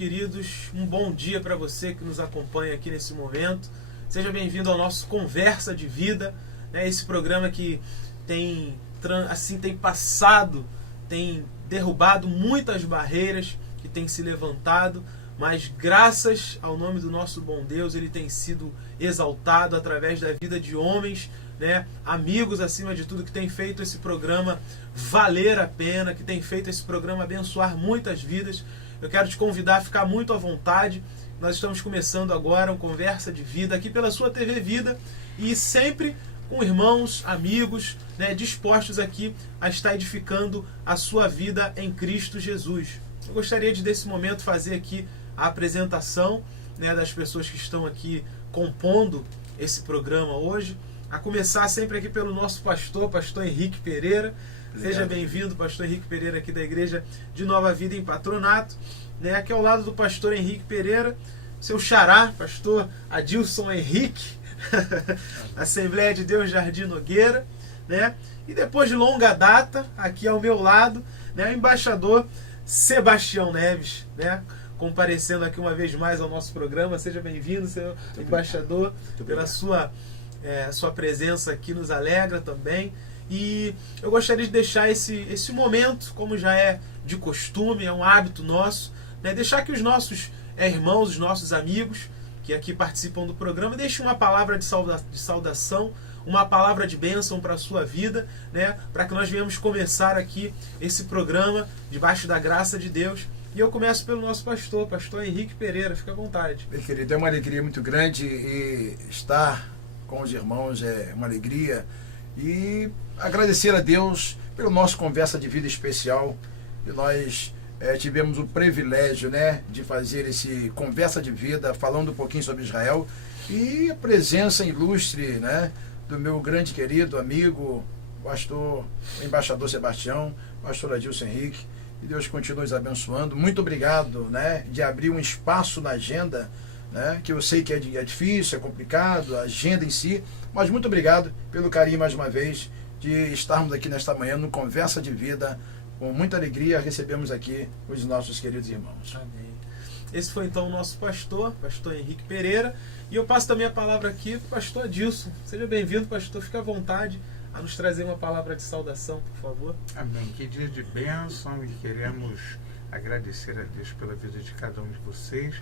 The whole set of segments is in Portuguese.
queridos, um bom dia para você que nos acompanha aqui nesse momento. Seja bem-vindo ao nosso Conversa de Vida, né? Esse programa que tem passado, tem derrubado muitas barreiras, que tem se levantado, mas graças ao nome do nosso bom Deus, ele tem sido exaltado através da vida de homens, né? Amigos acima de tudo, que tem feito esse programa valer a pena, que tem feito esse programa abençoar muitas vidas. Eu quero te convidar a ficar muito à vontade. Nós estamos começando agora um Conversa de Vida aqui pela sua TV Vida e sempre com irmãos, amigos, né, dispostos aqui a estar edificando a sua vida em Cristo Jesus. Eu gostaria de, desse momento, fazer aqui a apresentação, né, das pessoas que estão aqui compondo esse programa hoje. A começar sempre aqui pelo nosso pastor Henrique Pereira. Obrigado. Seja bem-vindo, pastor Henrique Pereira, aqui da Igreja de Nova Vida em Patronato. Né, aqui ao lado do pastor Henrique Pereira, seu xará, pastor Adilson Henrique, Assembleia de Deus Jardim Nogueira. Né? E depois de longa data, aqui ao meu lado, né, o embaixador Sebastião Neves, né, comparecendo aqui uma vez mais ao nosso programa. Seja bem-vindo, senhor embaixador, pela sua presença aqui, nos alegra também. E eu gostaria de deixar esse momento, como já é de costume, é um hábito nosso, né, deixar que os nossos irmãos, os nossos amigos que aqui participam do programa, deixem uma palavra de saudação, uma palavra de bênção para a sua vida, né, para que nós venhamos começar aqui esse programa debaixo da graça de Deus. E eu começo pelo nosso pastor Henrique Pereira. Fica à vontade. Meu querido, é uma alegria muito grande e estar com os irmãos é uma alegria. E agradecer a Deus pelo nosso Conversa de Vida especial. E nós tivemos o privilégio, né, de fazer esse Conversa de Vida falando um pouquinho sobre Israel. E a presença ilustre, né, do meu grande querido amigo, pastor, embaixador Sebastião, pastor Adilson Henrique. E Deus continue nos abençoando. Muito obrigado, né, de abrir um espaço na agenda, né, que eu sei que é difícil, é complicado, a agenda em si, mas muito obrigado pelo carinho mais uma vez de estarmos aqui nesta manhã no Conversa de Vida. Com muita alegria recebemos aqui os nossos queridos irmãos. Amém. Esse foi então o nosso pastor Henrique Pereira. E eu passo também a palavra aqui para o pastor Adilson. Seja bem-vindo, pastor. Fique à vontade a nos trazer uma palavra de saudação, por favor. Amém. Que dia de bênção, e queremos agradecer a Deus pela vida de cada um de vocês.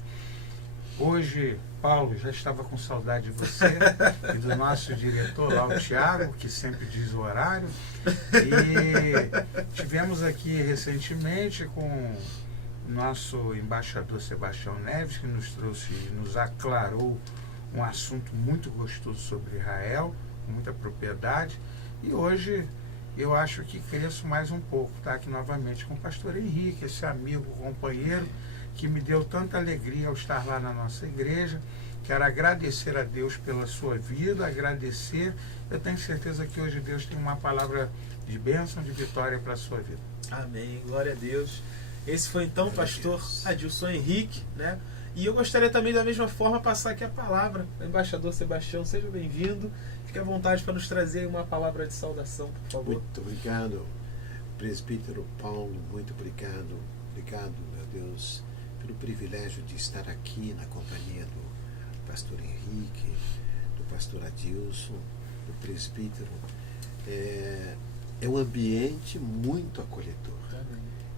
Hoje, Paulo, já estava com saudade de você e do nosso diretor lá, o Tiago, que sempre diz o horário. E tivemos aqui recentemente com o nosso embaixador Sebastião Neves, que nos trouxe, nos aclarou um assunto muito gostoso sobre Israel, com muita propriedade. E hoje eu acho que cresço mais um pouco, tá aqui novamente com o pastor Henrique, esse amigo, companheiro, que me deu tanta alegria ao estar lá na nossa igreja. Quero agradecer a Deus pela sua vida, agradecer. Eu tenho certeza que hoje Deus tem uma palavra de bênção, de vitória para a sua vida. Amém, glória a Deus. Esse foi então o pastor Adilson Henrique, né? E eu gostaria também da mesma forma passar aqui a palavra ao embaixador Sebastião. Seja bem-vindo, fique à vontade para nos trazer uma palavra de saudação, por favor. Muito obrigado, presbítero Paulo, muito obrigado, meu Deus, pelo privilégio de estar aqui na companhia do pastor Henrique, do pastor Adilson, do presbítero. É um ambiente muito acolhedor.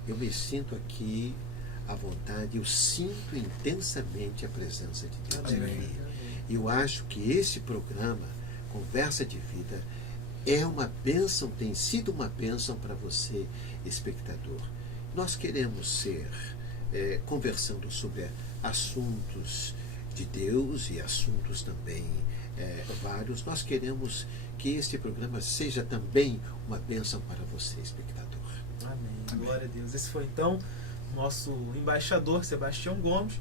Eu me sinto aqui à vontade, eu sinto intensamente a presença de Deus aqui. Eu acho que esse programa, Conversa de Vida, é uma bênção, tem sido uma bênção para você, espectador. Nós queremos ser conversando sobre assuntos de Deus e assuntos também vários. Nós queremos que este programa seja também uma bênção para você, espectador. Amém. Glória a Deus. Esse foi então nosso embaixador Sebastião Gomes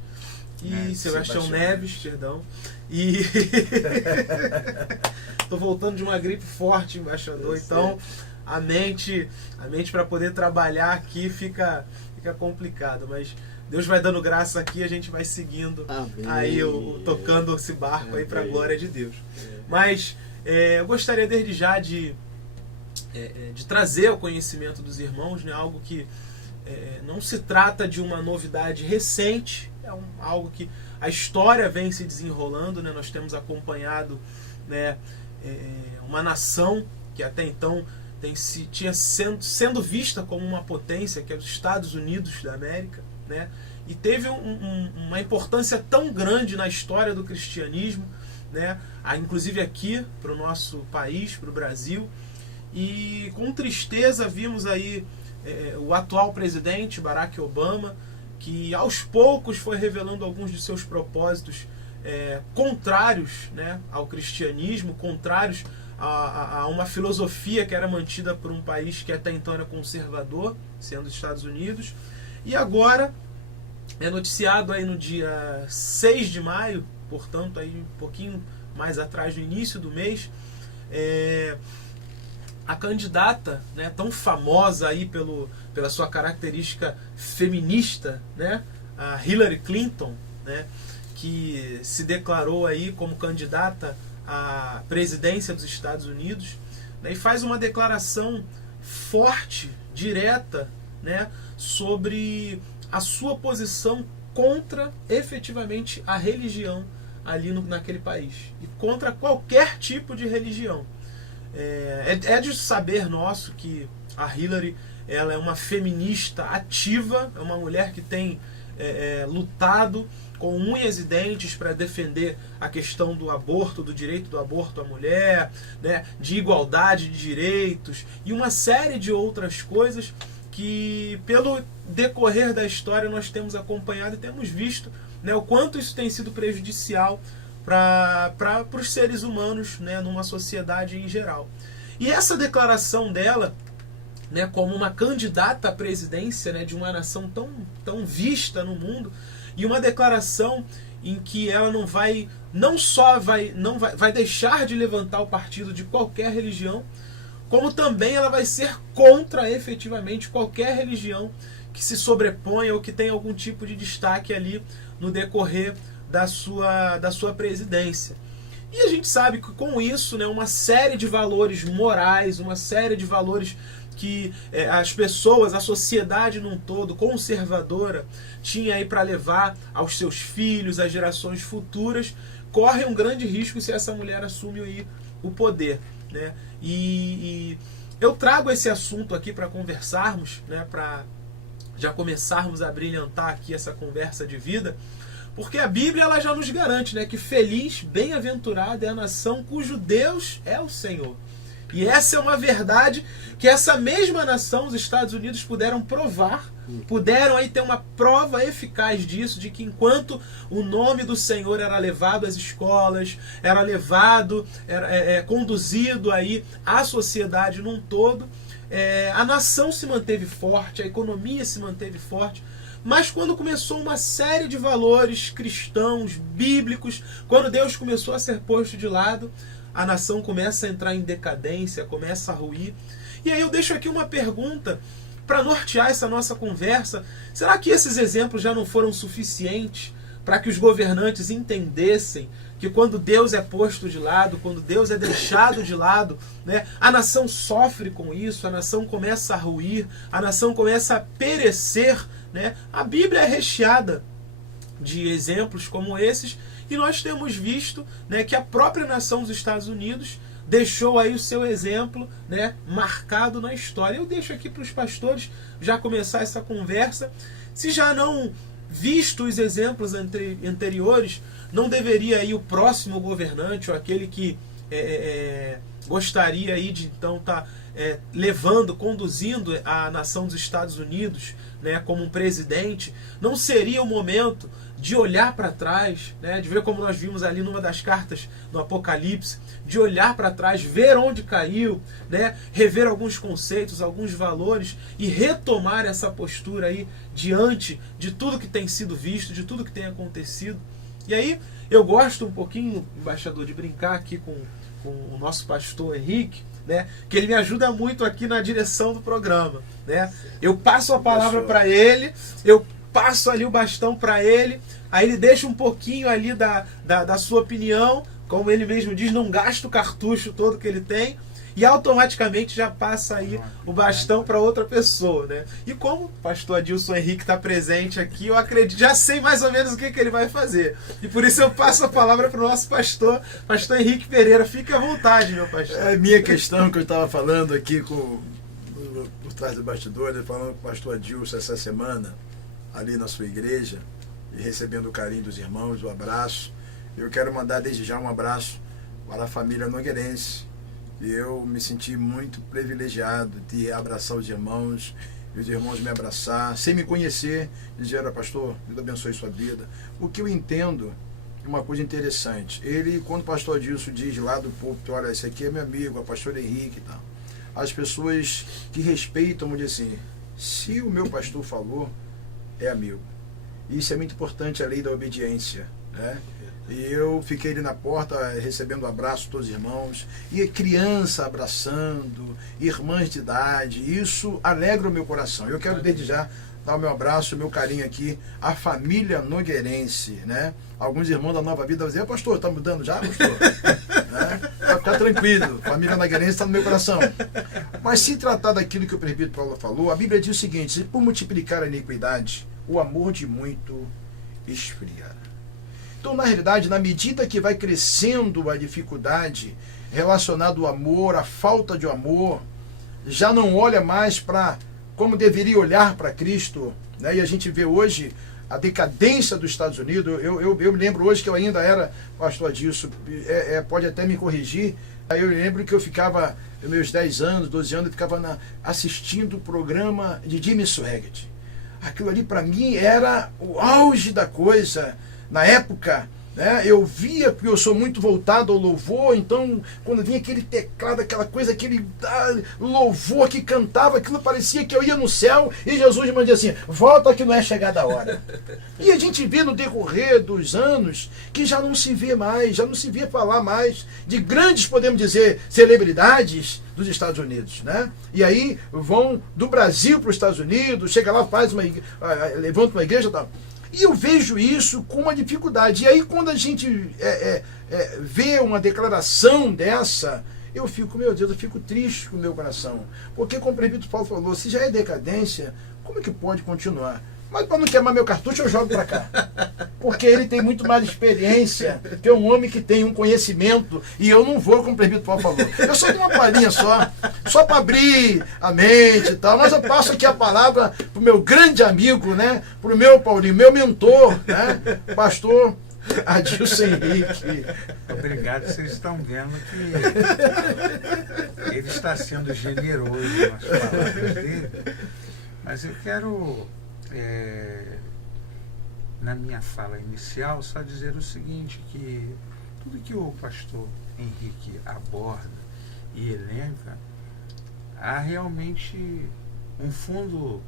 e Sebastião Neves, perdão. E estou voltando de uma gripe forte, embaixador. Então a mente para poder trabalhar aqui fica complicado, mas Deus vai dando graça aqui, a gente vai seguindo. Amém. Aí tocando esse barco. Amém. Aí para a glória de Deus. Mas eu gostaria desde já de trazer ao conhecimento dos irmãos, né, algo que não se trata de uma novidade recente, é algo que a história vem se desenrolando, né? Nós temos acompanhado, né, uma nação que até então tinha sendo vista como uma potência, que é os Estados Unidos da América, né? E teve uma importância tão grande na história do cristianismo, né? Inclusive aqui para o nosso país, para o Brasil. E com tristeza vimos aí o atual presidente Barack Obama, que aos poucos foi revelando alguns de seus propósitos contrários, né, ao cristianismo, contrários a uma filosofia que era mantida por um país que até então era conservador, sendo os Estados Unidos. E agora é noticiado aí no dia 6 de maio, portanto aí um pouquinho mais atrás do início do mês, a candidata, né, tão famosa aí pela sua característica feminista, né, a Hillary Clinton, né, que se declarou aí como candidata à presidência dos Estados Unidos, né, e faz uma declaração forte, direta, né, sobre a sua posição contra efetivamente a religião ali naquele país e contra qualquer tipo de religião. É de saber nosso que a Hillary, ela é uma feminista ativa, é uma mulher que tem lutado com unhas e dentes para defender a questão do aborto, do direito do aborto à mulher, né, de igualdade de direitos e uma série de outras coisas que pelo decorrer da história nós temos acompanhado e temos visto, né, o quanto isso tem sido prejudicial para os seres humanos, né, numa sociedade em geral. E essa declaração dela, né, como uma candidata à presidência, né, de uma nação tão vista no mundo, e uma declaração em que ela não só vai deixar de levantar o partido de qualquer religião, como também ela vai ser contra efetivamente qualquer religião que se sobreponha ou que tenha algum tipo de destaque ali no decorrer da sua presidência. E a gente sabe que com isso, né, uma série de valores morais, uma série de valores que as pessoas, a sociedade num todo, conservadora, tinha aí para levar aos seus filhos, às gerações futuras, corre um grande risco se essa mulher assume aí o poder, né? E eu trago esse assunto aqui para conversarmos, né, para já começarmos a brilhantar aqui essa conversa de vida, porque a Bíblia ela já nos garante, né, que feliz, bem-aventurada é a nação cujo Deus é o Senhor. E essa é uma verdade que essa mesma nação, os Estados Unidos, puderam provar, puderam aí ter uma prova eficaz disso, de que enquanto o nome do Senhor era levado às escolas, era levado, conduzido aí à sociedade num todo, a nação se manteve forte, a economia se manteve forte. Mas quando começou uma série de valores cristãos, bíblicos, quando Deus começou a ser posto de lado, a nação começa a entrar em decadência, começa a ruir. E aí eu deixo aqui uma pergunta para nortear essa nossa conversa. Será que esses exemplos já não foram suficientes para que os governantes entendessem que quando Deus é posto de lado, quando Deus é deixado de lado, né, a nação sofre com isso, a nação começa a ruir, a nação começa a perecer, né? A Bíblia é recheada de exemplos como esses, e nós temos visto, né, que a própria nação dos Estados Unidos deixou aí o seu exemplo, né, marcado na história. Eu deixo aqui para os pastores já começar essa conversa. Se já não visto os exemplos anteriores, não deveria aí o próximo governante, ou aquele que gostaria aí de então estar levando, conduzindo a nação dos Estados Unidos, né, como um presidente, não seria o momento de olhar para trás, né, de ver como nós vimos ali numa das cartas do Apocalipse, de olhar para trás, ver onde caiu, né, rever alguns conceitos, alguns valores e retomar essa postura aí diante de tudo que tem sido visto, de tudo que tem acontecido. E aí eu gosto um pouquinho, embaixador, de brincar aqui com o nosso pastor Henrique, né, que ele me ajuda muito aqui na direção do programa, né? Eu passo a palavra para ele, eu passo ali o bastão para ele, aí ele deixa um pouquinho ali da sua opinião, como ele mesmo diz, não gasta o cartucho todo que ele tem, e automaticamente já passa aí o bastão para outra pessoa, né? E como o pastor Adilson Henrique está presente aqui, eu acredito, já sei mais ou menos o que ele vai fazer. E por isso eu passo a palavra para o nosso pastor Henrique Pereira. Fique à vontade, meu pastor. É a minha questão que eu estava falando aqui por trás do bastidor, falando com o pastor Adilson essa semana, ali na sua igreja, e recebendo o carinho dos irmãos, o abraço. Eu quero mandar desde já um abraço para a família nogueirense. Eu me senti muito privilegiado de abraçar os irmãos, e os irmãos me abraçar, sem me conhecer, dizer: pastor, Deus abençoe sua vida. O que eu entendo é uma coisa interessante. Ele, quando o pastor Adilson diz lá do púlpito: olha, esse aqui é meu amigo, é o pastor Henrique e tal. As pessoas que respeitam, vão dizer assim: se o meu pastor falou, é amigo. Isso é muito importante, a lei da obediência, né? E eu fiquei ali na porta recebendo um abraço de todos os irmãos, e criança abraçando, irmãs de idade. Isso alegra o meu coração. Eu quero desde já dar o meu abraço, o meu carinho aqui à família nogueirense, né? Alguns irmãos da Nova Vida vão dizer: pastor, está mudando já, pastor? Né? Vai ficar tranquilo, família nogueirense está no meu coração. Mas se tratar daquilo que o presbítero Paulo falou, a Bíblia diz o seguinte: se por multiplicar a iniquidade, o amor de muito esfriará. Então, na realidade, na medida que vai crescendo a dificuldade relacionada ao amor, a falta de amor, já não olha mais para como deveria olhar para Cristo, né? E a gente vê hoje a decadência dos Estados Unidos. Eu me lembro hoje que eu ainda era pastor Adilson, pode até me corrigir. Aí eu lembro que eu ficava, meus 10 anos, 12 anos, eu ficava assistindo o programa de Jimmy Swaggart. Aquilo ali para mim era o auge da coisa. Na época, né, eu via, porque eu sou muito voltado ao louvor, então quando vinha aquele teclado, aquela coisa, aquele louvor que cantava, aquilo parecia que eu ia no céu, e Jesus me dizia assim: volta que não é chegada a hora. E a gente vê no decorrer dos anos que já não se vê mais, já não se vê falar mais de grandes, podemos dizer, celebridades dos Estados Unidos, né? E aí vão do Brasil para os Estados Unidos, chega lá, levanta uma igreja e tal. E eu vejo isso com uma dificuldade. E aí, quando a gente vê uma declaração dessa, eu fico, meu Deus, eu fico triste com o meu coração. Porque, como o presbítero Paulo falou, se já é decadência, como é que pode continuar? Mas para não queimar meu cartucho, eu jogo para cá. Porque ele tem muito mais experiência, que é um homem que tem um conhecimento, e eu não vou, como o presbítero Paulo falou. Eu só dou uma palhinha só para abrir a mente e tal, mas eu passo aqui a palavra para o meu grande amigo, né? Para o meu Paulinho, meu mentor, né? Pastor Adilson Henrique. Obrigado, vocês estão vendo que ele está sendo generoso nas palavras dele, mas eu quero... na minha fala inicial, só dizer o seguinte, que tudo que o pastor Henrique aborda e elenca, há realmente um fundo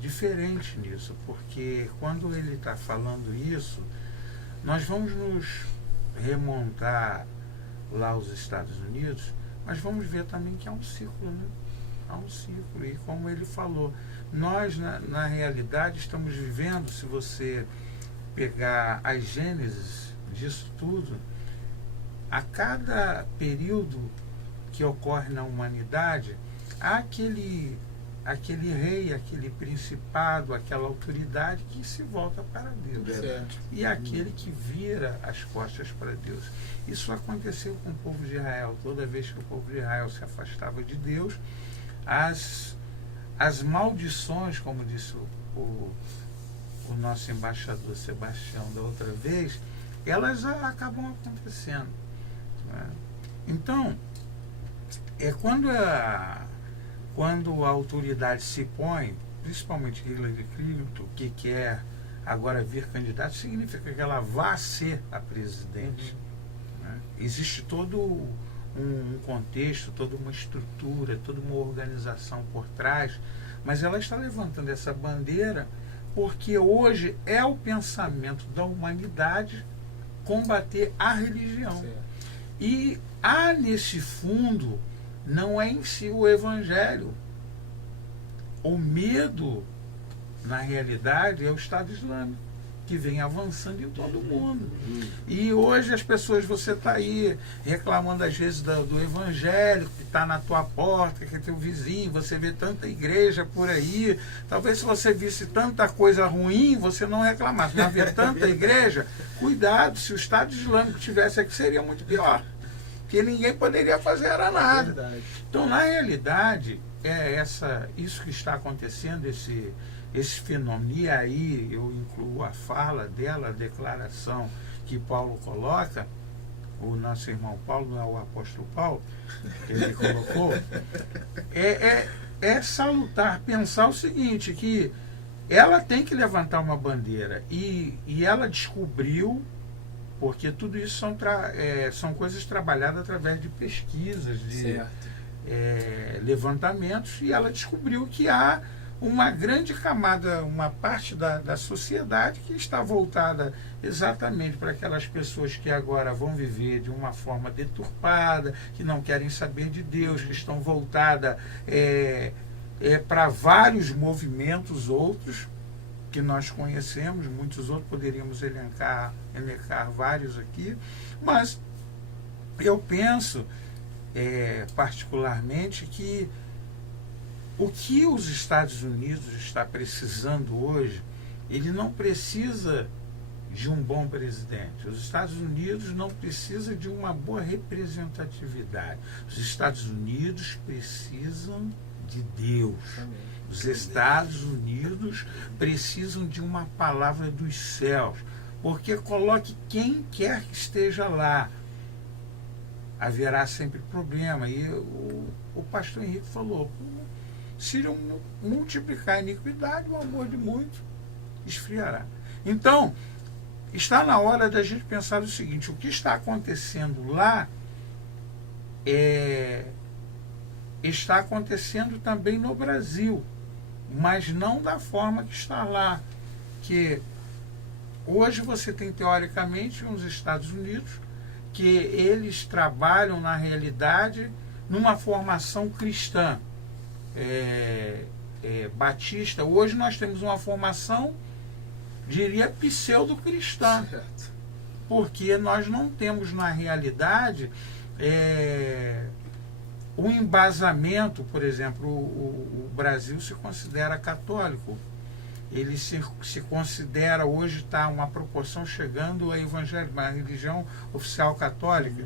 diferente nisso, porque quando ele está falando isso, nós vamos nos remontar lá aos Estados Unidos, mas vamos ver também que há um ciclo, né? Há um ciclo, e como ele falou, nós na realidade estamos vivendo, se você pegar as gênesis disso tudo, a cada período que ocorre na humanidade, há aquele rei, aquele principado, aquela autoridade que se volta para Deus. Certo. E aquele que vira as costas para Deus. Isso aconteceu com o povo de Israel. Toda vez que o povo de Israel se afastava de Deus, as maldições, como disse o nosso embaixador Sebastião da outra vez, elas acabam acontecendo, né? Então, quando a autoridade se põe, principalmente Hillary Clinton, que quer agora vir candidato, significa que ela vai ser a presidente, né? Existe todo um contexto, toda uma estrutura, toda uma organização por trás, mas ela está levantando essa bandeira porque hoje é o pensamento da humanidade combater a religião. Certo. E há nesse fundo, não é em si o evangelho. O medo, na realidade, é o Estado Islâmico. que vem avançando em todo mundo. E hoje as pessoas, você está aí reclamando às vezes do evangelho que está na tua porta, que é teu vizinho, você vê tanta igreja por aí. Talvez se você visse tanta coisa ruim, você não reclamasse. Mas ver tanta igreja, cuidado, se o Estado Islâmico tivesse aqui seria muito pior. Porque ninguém poderia fazer era nada. Verdade. Então, na realidade, isso que está acontecendo, esse fenômeno, e aí eu incluo a fala dela, a declaração que Paulo coloca, o nosso irmão Paulo, não é o apóstolo Paulo, que ele colocou, é salutar, pensar o seguinte, que ela tem que levantar uma bandeira, e ela descobriu, porque tudo isso são coisas trabalhadas através de pesquisas, de levantamentos, e ela descobriu que há uma grande camada, uma parte da sociedade que está voltada exatamente para aquelas pessoas que agora vão viver de uma forma deturpada, que não querem saber de Deus, que estão voltadas para vários movimentos outros que nós conhecemos, muitos outros, poderíamos elencar vários aqui, mas eu penso particularmente que o que os Estados Unidos está precisando hoje, ele não precisa de um bom presidente. Os Estados Unidos não precisam de uma boa representatividade. Os Estados Unidos precisam de Deus. Os Estados Unidos precisam de uma palavra dos céus. Porque coloque quem quer que esteja lá, haverá sempre problema. E o pastor Henrique falou, se multiplicar a iniquidade, o amor de muitos esfriará. Então, está na hora da gente pensar o seguinte, o que está acontecendo lá está acontecendo também no Brasil, mas não da forma que está lá. Que hoje você tem, teoricamente, nos Estados Unidos, que eles trabalham, na realidade, numa formação cristã. Batista. Hoje nós temos uma formação, diria, pseudo-cristã. Certo. Porque nós não temos, na realidade, um embasamento. Por exemplo, o Brasil se considera católico. Ele se considera, hoje está uma proporção chegando a evangélico, a religião oficial católica,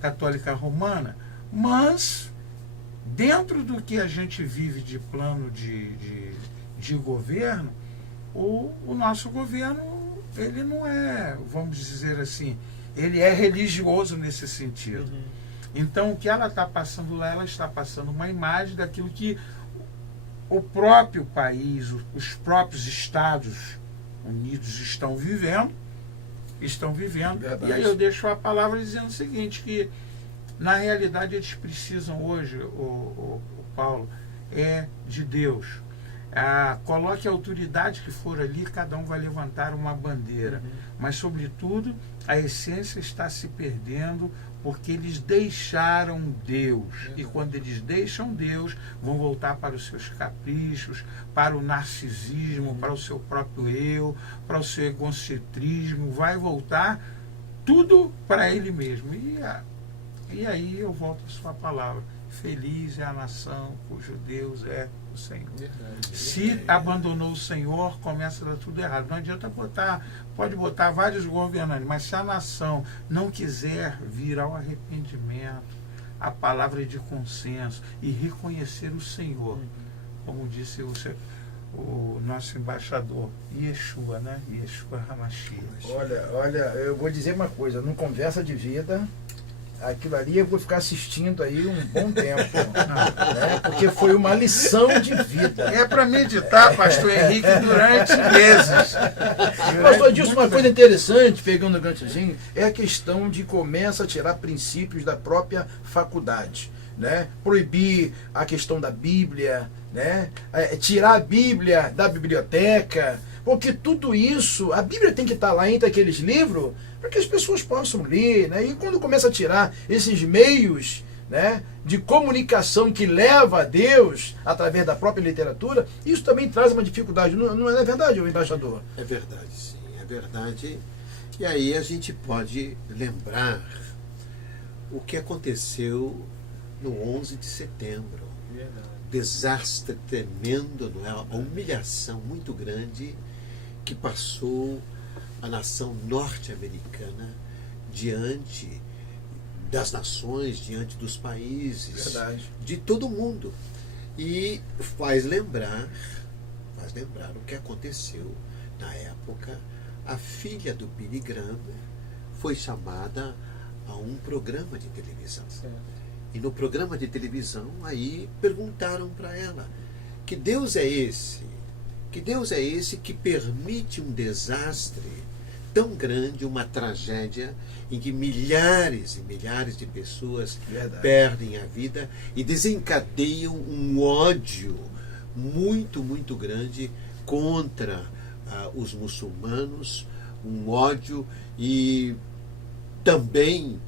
católica romana. Mas, dentro do que a gente vive de plano de governo, o nosso governo, ele não é, vamos dizer assim, ele é religioso nesse sentido. Então, o que ela está passando lá, ela está passando uma imagem daquilo que o próprio país, os próprios Estados Unidos estão vivendo. Verdade. E aí eu deixo a palavra dizendo o seguinte, que na realidade eles precisam hoje, o Paulo, de Deus. Coloque a autoridade que for ali, cada um vai levantar uma bandeira. Mas, sobretudo, a essência está se perdendo porque eles deixaram Deus. E quando eles deixam Deus, vão voltar para os seus caprichos, para o narcisismo, para o seu próprio eu, para o seu egocentrismo. Vai voltar tudo para ele mesmo. E aí eu volto à sua palavra. Feliz é a nação cujo Deus é o Senhor. Se abandonou o Senhor, começa a dar tudo errado. Não adianta pode botar vários governantes, mas se a nação não quiser vir ao arrependimento, a palavra de consenso e reconhecer o Senhor, como disse o nosso embaixador, Yeshua, né? Yeshua HaMashiach. Olha, eu vou dizer uma coisa, num Conversa de Vida, aquilo ali eu vou ficar assistindo aí um bom tempo, né? Porque foi uma lição de vida. É para meditar, pastor Henrique, durante meses. Pastor Dilson, uma coisa interessante, pegando o ganchozinho, é a questão de começa a tirar princípios da própria faculdade, né? Proibir a questão da Bíblia, né? Tirar a Bíblia da biblioteca, porque tudo isso, a Bíblia tem que estar lá entre aqueles livros para que as pessoas possam ler, né? E quando começa a tirar esses meios, né, de comunicação que leva a Deus através da própria literatura, isso também traz uma dificuldade. Não é verdade, embaixador? É verdade, sim. verdade. E aí a gente pode lembrar o que aconteceu no 11 de setembro. Verdade. Desastre tremendo, não é? A humilhação muito grande que passou a nação norte-americana diante das nações, diante dos países, Verdade. de todo mundo. E faz lembrar o que aconteceu na época. A filha do Billy Graham foi chamada a um programa de televisão. Certo. E no programa de televisão, aí perguntaram para ela: que Deus é esse? Que Deus é esse que permite um desastre tão grande, uma tragédia, em que milhares e milhares de pessoas Verdade. perdem a vida e desencadeiam um ódio muito, muito grande contra os muçulmanos, um ódio e também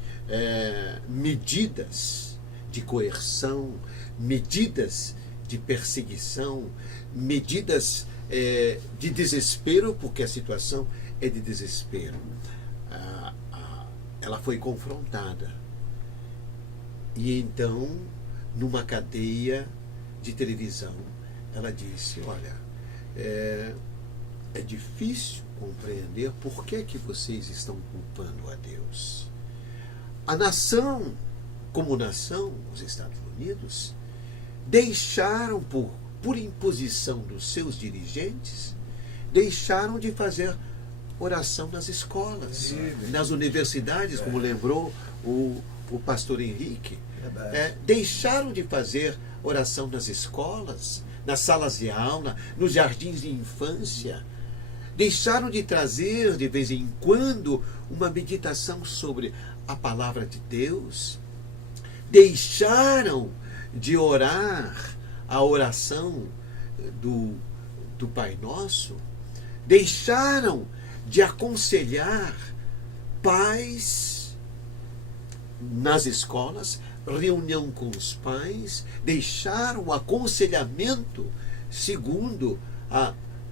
medidas de coerção, medidas de perseguição, medidas de desespero, porque a situação é de desespero. Ela foi confrontada. E então, numa cadeia de televisão, ela disse: olha, é difícil compreender por que vocês estão culpando a Deus. A nação, como nação, os Estados Unidos, deixaram, por imposição dos seus dirigentes, deixaram de fazer oração nas escolas, nas universidades, como lembrou o pastor Henrique. Deixaram de fazer oração nas escolas, nas salas de aula, nos jardins de infância. Deixaram de trazer, de vez em quando, uma meditação sobre a palavra de Deus. Deixaram de orar a oração do Pai Nosso. Deixaram de aconselhar pais nas escolas, reunião com os pais, deixaram o aconselhamento segundo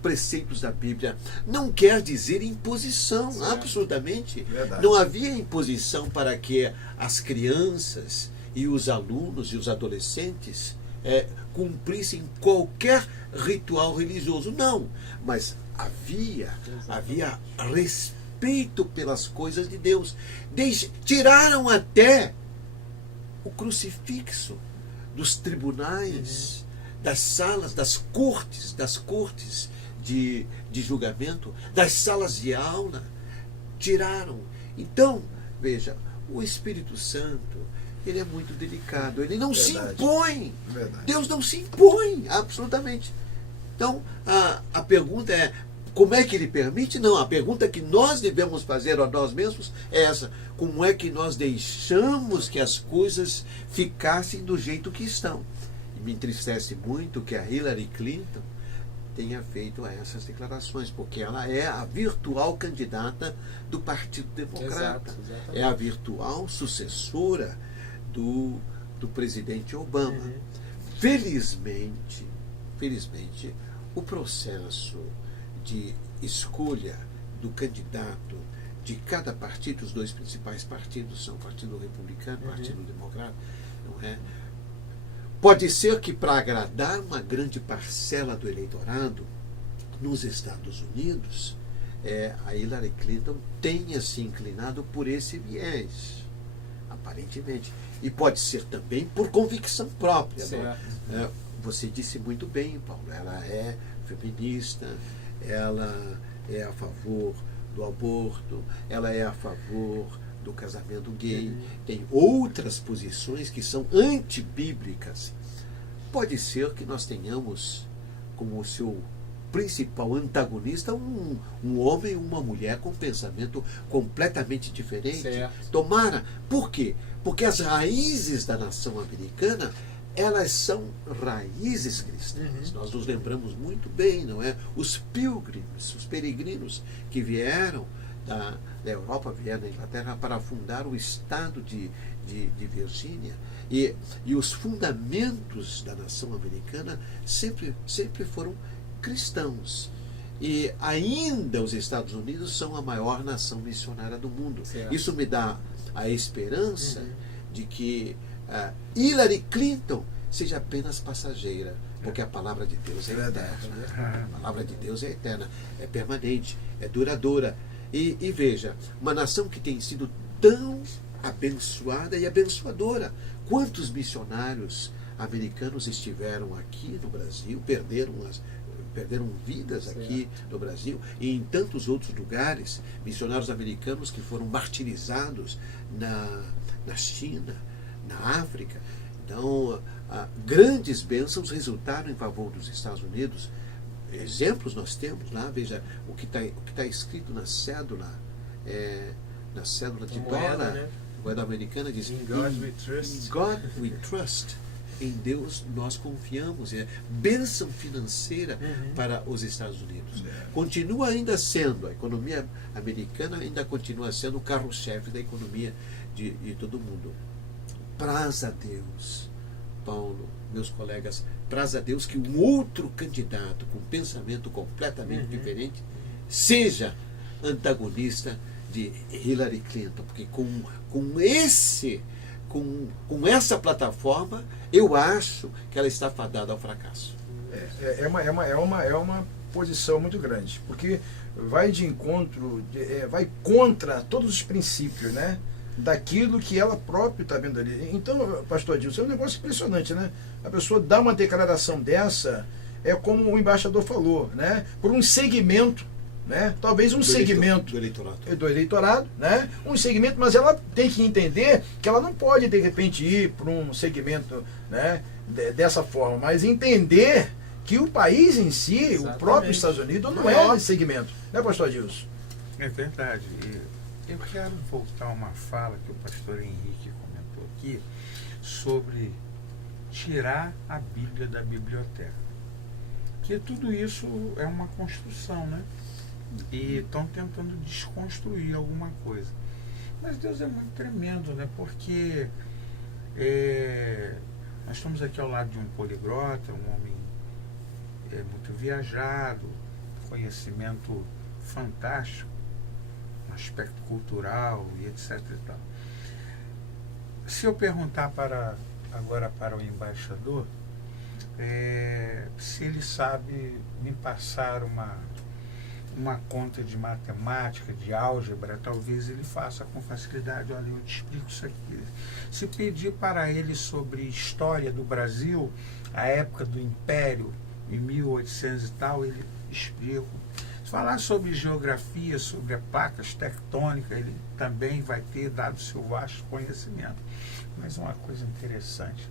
preceitos da Bíblia. Não quer dizer imposição, certo. Absolutamente. Verdade. Não havia imposição para que as crianças e os alunos e os adolescentes cumprissem qualquer ritual religioso. Não, mas havia respeito pelas coisas de Deus. Tiraram até o crucifixo dos tribunais, das salas, das cortes de julgamento, das salas de aula. Tiraram. Então, veja, o Espírito Santo, ele é muito delicado. Ele não se impõe. Verdade. Deus não se impõe, absolutamente. Então, a pergunta é: como é que ele permite? Não, a pergunta que nós devemos fazer a nós mesmos é essa: como é que nós deixamos que as coisas ficassem do jeito que estão? E me entristece muito que a Hillary Clinton tenha feito essas declarações, porque ela é a virtual candidata do Partido Democrata. Exato. É a virtual sucessora do presidente Obama. Felizmente, o processo de escolha do candidato de cada partido, os dois principais partidos são o Partido Republicano e o Partido Democrata, não é? Pode ser que, para agradar uma grande parcela do eleitorado nos Estados Unidos, a Hillary Clinton tenha se inclinado por esse viés, aparentemente. E pode ser também por convicção própria. Você disse muito bem, Paulo, ela é feminista, ela é a favor do aborto, ela é a favor do casamento gay, tem outras posições que são antibíblicas. Pode ser que nós tenhamos como o seu principal antagonista um homem e uma mulher com pensamento completamente diferente. Certo. Tomara. Por quê? Porque as raízes da nação americana, elas são raízes cristãs. Nós nos lembramos muito bem, não é? Os pilgrims, os peregrinos que vieram da Europa, vieram da Inglaterra para fundar o estado de Virgínia. E os fundamentos da nação americana sempre foram cristãos. E ainda os Estados Unidos são a maior nação missionária do mundo. Certo. Isso me dá a esperança de que Hillary Clinton seja apenas passageira, porque a palavra de Deus é eterna. A palavra de Deus é eterna, é permanente, é duradoura. E veja, uma nação que tem sido tão abençoada e abençoadora. Quantos missionários americanos estiveram aqui no Brasil, perderam vidas aqui no Brasil e em tantos outros lugares, missionários americanos que foram martirizados na China, na África. Então, grandes bênçãos resultaram em favor dos Estados Unidos. Exemplos nós temos lá, veja o que tá escrito na cédula de dólar, né? Moeda americana diz: In God we trust. In God we trust. Em Deus nós confiamos. É bênção financeira para os Estados Unidos. Continua ainda sendo, a economia americana ainda continua sendo o carro-chefe da economia de todo mundo. Praza a Deus, Paulo, meus colegas, praza a Deus que um outro candidato com pensamento completamente diferente seja antagonista de Hillary Clinton, porque com essa plataforma eu acho que ela está fadada ao fracasso. É uma posição muito grande, porque vai de encontro, vai contra todos os princípios, né, daquilo que ela própria está vendo ali. Então, pastor Adilson, é um negócio impressionante, né? A pessoa dá uma declaração dessa, é como o embaixador falou, né, por um segmento, né? Talvez um segmento do eleitorado, né? Um segmento, mas ela tem que entender que ela não pode de repente ir para um segmento, né, dessa forma, mas entender que o país em si, exatamente, o próprio Estados Unidos não é esse segmento, né, pastor Adilson? É verdade. Eu quero voltar a uma fala que o pastor Henrique comentou aqui sobre tirar a Bíblia da biblioteca, que tudo isso é uma construção, né? E estão tentando desconstruir alguma coisa. Mas Deus é muito tremendo, né? Porque nós estamos aqui ao lado de um poliglota, um homem muito viajado, conhecimento fantástico, um aspecto cultural e etc. e tal. Se eu perguntar agora para o embaixador, se ele sabe me passar uma conta de matemática, de álgebra, talvez ele faça com facilidade. Olha, eu te explico isso aqui. Se pedir para ele sobre história do Brasil, a época do Império, em 1800 e tal, ele explica. Se falar sobre geografia, sobre placas tectônicas, ele também vai ter dado seu vasto conhecimento. Mas uma coisa interessante,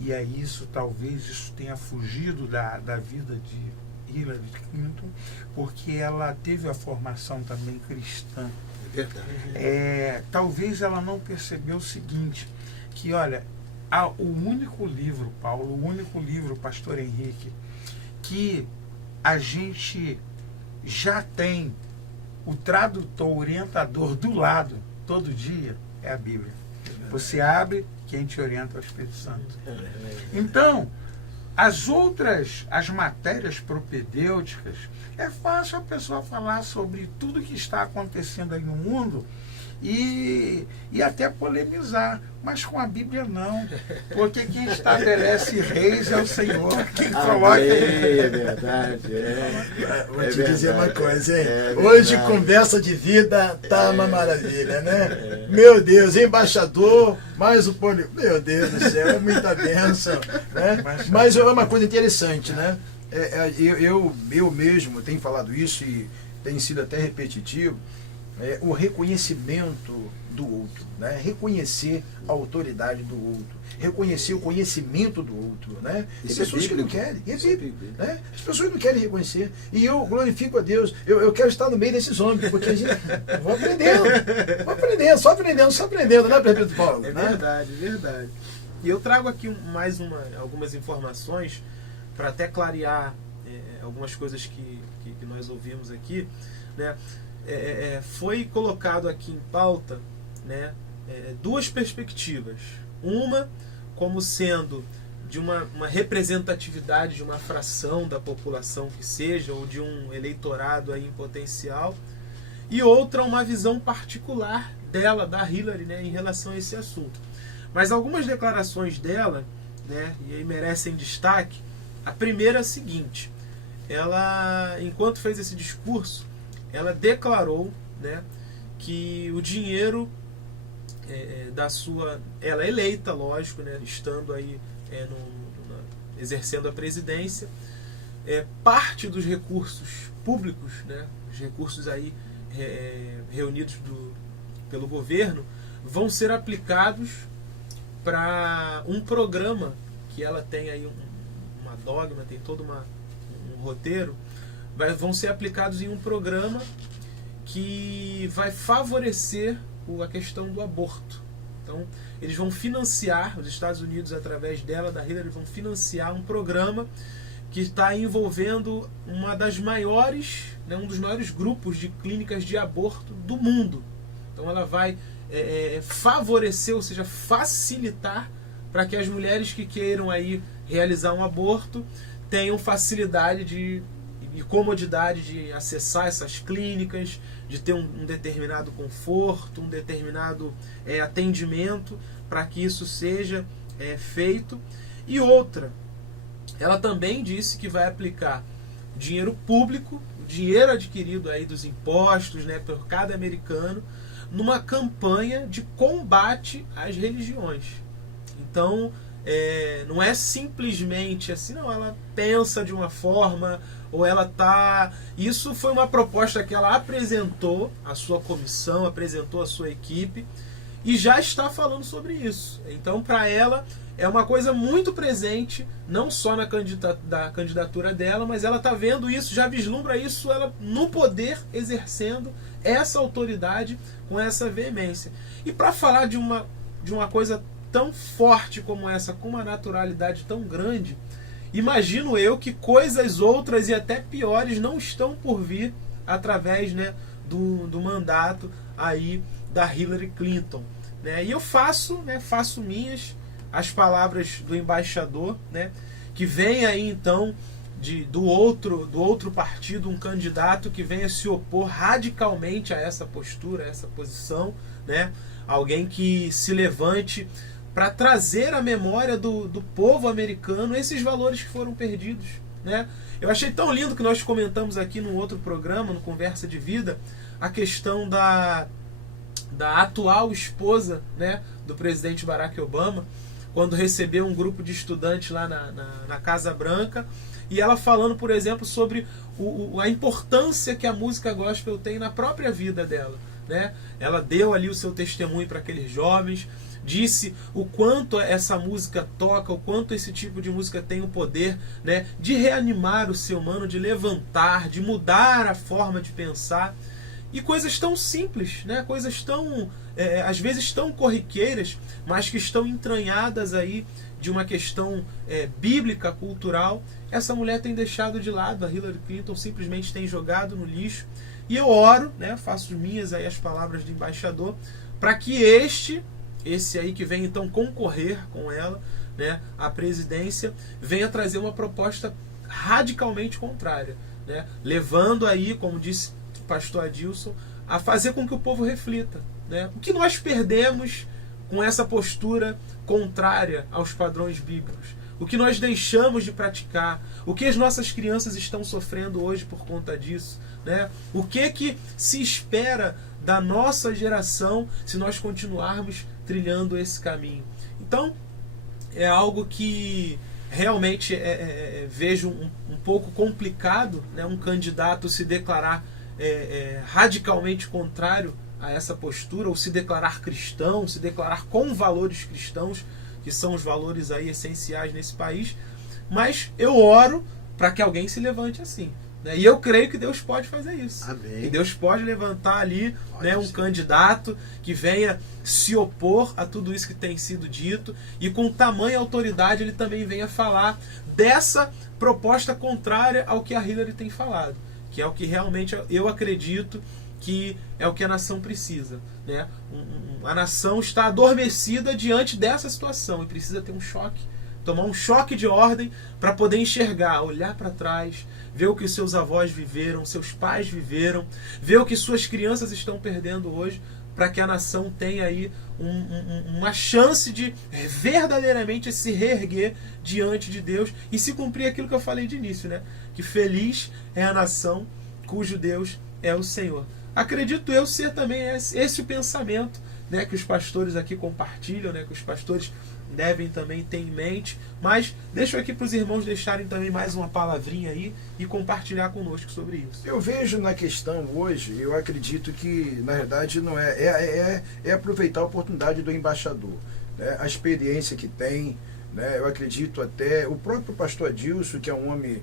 e é isso, talvez isso tenha fugido da vida de Hillary Clinton, porque ela teve a formação também cristã. É verdade. Talvez ela não percebeu o seguinte, que olha, o único livro, Paulo, o único livro, pastor Henrique, que a gente já tem o tradutor, orientador do lado, todo dia, é a Bíblia. Você abre, quem te orienta é o Espírito Santo. Então, as matérias propedêuticas, é fácil a pessoa falar sobre tudo que está acontecendo aí no mundo e até polemizar, mas com a Bíblia não, porque quem estabelece reis é o Senhor, quem coloca... É verdade, Vou te dizer uma coisa, hein? Hoje conversa de vida tá uma maravilha, né? Meu Deus, embaixador, mais o meu Deus do céu, é muita bênção, né? Mas é uma coisa interessante, né? Eu mesmo tenho falado isso e tem sido até repetitivo, o reconhecimento do outro, né? Reconhecer a autoridade do outro, reconhecer o conhecimento do outro, né? Tem pessoas que não querem, né? As pessoas não querem reconhecer, e eu glorifico a Deus, eu quero estar no meio desses homens, porque a gente vou aprendendo, só aprendendo, né, Pedro Paulo? É verdade, é verdade. E eu trago aqui algumas informações para até clarear algumas coisas que nós ouvimos aqui, né? Foi colocado aqui em pauta, né, duas perspectivas. Uma como sendo de uma representatividade de uma fração da população que seja, ou de um eleitorado aí em potencial, e outra uma visão particular dela, da Hillary, né, em relação a esse assunto. Mas algumas declarações dela, né, e aí merecem destaque. A primeira é a seguinte: ela, enquanto fez esse discurso, ela declarou, né, que o dinheiro da sua... Ela é eleita, lógico, né, estando aí exercendo a presidência, parte dos recursos públicos, né, os recursos aí reunidos pelo governo, vão ser aplicados para um programa que ela tem aí uma dogma, tem todo um roteiro, vão ser aplicados em um programa que vai favorecer a questão do aborto. Então, eles vão financiar, os Estados Unidos, através dela, da Hillary, vão financiar um programa que está envolvendo uma das maiores, né, um dos maiores grupos de clínicas de aborto do mundo. Então, ela vai favorecer, ou seja, facilitar para que as mulheres que queiram aí realizar um aborto tenham facilidade e comodidade de acessar essas clínicas, de ter um determinado conforto, um determinado atendimento para que isso seja feito. E outra, ela também disse que vai aplicar dinheiro público, dinheiro adquirido aí dos impostos, né, por cada americano, numa campanha de combate às religiões. Então, não é simplesmente assim, não, ela pensa de uma forma, ou ela tá... Isso foi uma proposta que ela apresentou à sua comissão, apresentou à sua equipe, e já está falando sobre isso. Então, para ela, é uma coisa muito presente, não só na candidatura dela, mas ela está vendo isso, já vislumbra isso, ela no poder, exercendo essa autoridade com essa veemência. E para falar de uma coisa tão forte como essa, com uma naturalidade tão grande, imagino eu que coisas outras e até piores não estão por vir através, né, do mandato aí da Hillary Clinton, né? E eu faço minhas as palavras do embaixador, né, que vem aí então do outro partido, um candidato que venha se opor radicalmente a essa postura, a essa posição, né? Alguém que se levante para trazer à memória do povo americano esses valores que foram perdidos, né? Eu achei tão lindo que nós comentamos aqui num outro programa, no Conversa de Vida, a questão da atual esposa, né, do presidente Barack Obama, quando recebeu um grupo de estudantes lá na Casa Branca, e ela falando, por exemplo, sobre a importância que a música gospel tem na própria vida dela, né? Ela deu ali o seu testemunho para aqueles jovens, disse o quanto essa música toca, o quanto esse tipo de música tem o poder, né, de reanimar o ser humano, de levantar, de mudar a forma de pensar. E coisas tão simples, né, coisas tão, às vezes tão corriqueiras, mas que estão entranhadas aí de uma questão bíblica, cultural. Essa mulher tem deixado de lado, a Hillary Clinton simplesmente tem jogado no lixo. E eu oro, né, faço minhas aí as palavras do embaixador, para que esse aí que vem então concorrer com ela, né, à presidência, venha trazer uma proposta radicalmente contrária, né, levando aí, como disse o pastor Adilson, a fazer com que o povo reflita, né, o que nós perdemos com essa postura contrária aos padrões bíblicos, o que nós deixamos de praticar, o que as nossas crianças estão sofrendo hoje por conta disso, né, o que se espera da nossa geração se nós continuarmos trilhando esse caminho. Então, é algo que realmente vejo um pouco complicado, né, um candidato se declarar radicalmente contrário a essa postura, ou se declarar cristão, se declarar com valores cristãos, que são os valores aí essenciais nesse país. Mas eu oro para que alguém se levante assim. E eu creio que Deus pode fazer isso. Amém. Que Deus pode levantar ali, né, um candidato que venha se opor a tudo isso que tem sido dito, e com tamanha autoridade ele também venha falar dessa proposta contrária ao que a Hillary tem falado, que é o que realmente eu acredito que é o que a nação precisa, né? A nação está adormecida diante dessa situação e precisa ter um choque, tomar um choque de ordem para poder enxergar, olhar para trás, ver o que seus avós viveram, seus pais viveram, ver o que suas crianças estão perdendo hoje, para que a nação tenha aí uma chance de verdadeiramente se reerguer diante de Deus e se cumprir aquilo que eu falei de início, né? Que feliz é a nação cujo Deus é o Senhor. Acredito eu ser também esse o pensamento, né, que os pastores aqui compartilham, né, que os pastores devem também ter em mente, mas deixo aqui para os irmãos deixarem também mais uma palavrinha aí e compartilhar conosco sobre isso. Eu vejo na questão hoje, eu acredito que na verdade não é aproveitar a oportunidade do embaixador, né, a experiência que tem, né, eu acredito até o próprio pastor Adilson, que é um homem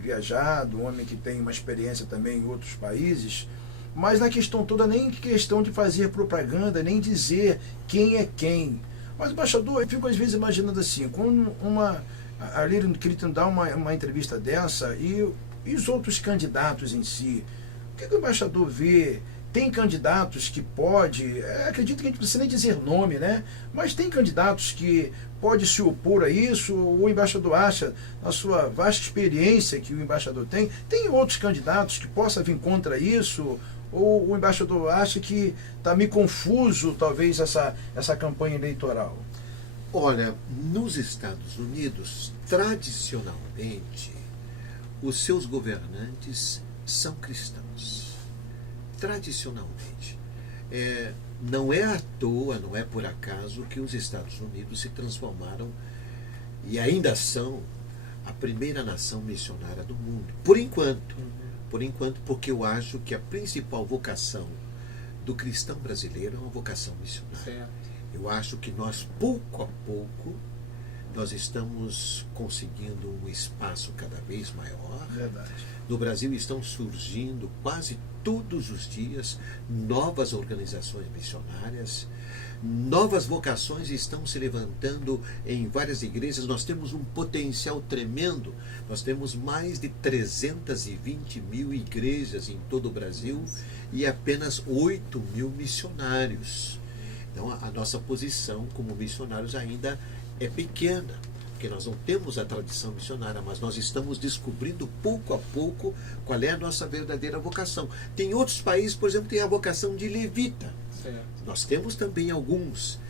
viajado, um homem que tem uma experiência também em outros países, mas na questão toda nem questão de fazer propaganda, nem dizer quem é quem. Mas, embaixador, eu fico às vezes imaginando assim, quando a Lírio Clinton dá uma entrevista dessa e os outros candidatos em si, o que o embaixador vê? Tem candidatos que acredito que a gente não precisa nem dizer nome, né? Mas tem candidatos que pode se opor a isso, o embaixador acha, na sua vasta experiência que o embaixador tem outros candidatos que possam vir contra isso? Ou o embaixador acha que está meio confuso, talvez, essa campanha eleitoral? Olha, nos Estados Unidos, tradicionalmente, os seus governantes são cristãos. Tradicionalmente. Não é à toa, não é por acaso que os Estados Unidos se transformaram e ainda são a primeira nação missionária do mundo. Por enquanto. Por enquanto, porque eu acho que a principal vocação do cristão brasileiro é uma vocação missionária. Certo. Eu acho que nós, pouco a pouco, nós estamos conseguindo um espaço cada vez maior. Verdade. No Brasil estão surgindo quase todos os dias novas organizações missionárias, novas vocações estão se levantando em várias igrejas. Nós temos um potencial tremendo. Nós temos mais de 320 mil igrejas em todo o Brasil e apenas 8 mil missionários. Então a nossa posição como missionários ainda é pequena, porque nós não temos a tradição missionária, mas nós estamos descobrindo pouco a pouco qual é a nossa verdadeira vocação. Tem outros países, por exemplo, que têm a vocação de levita. Certo. Nós temos também alguns,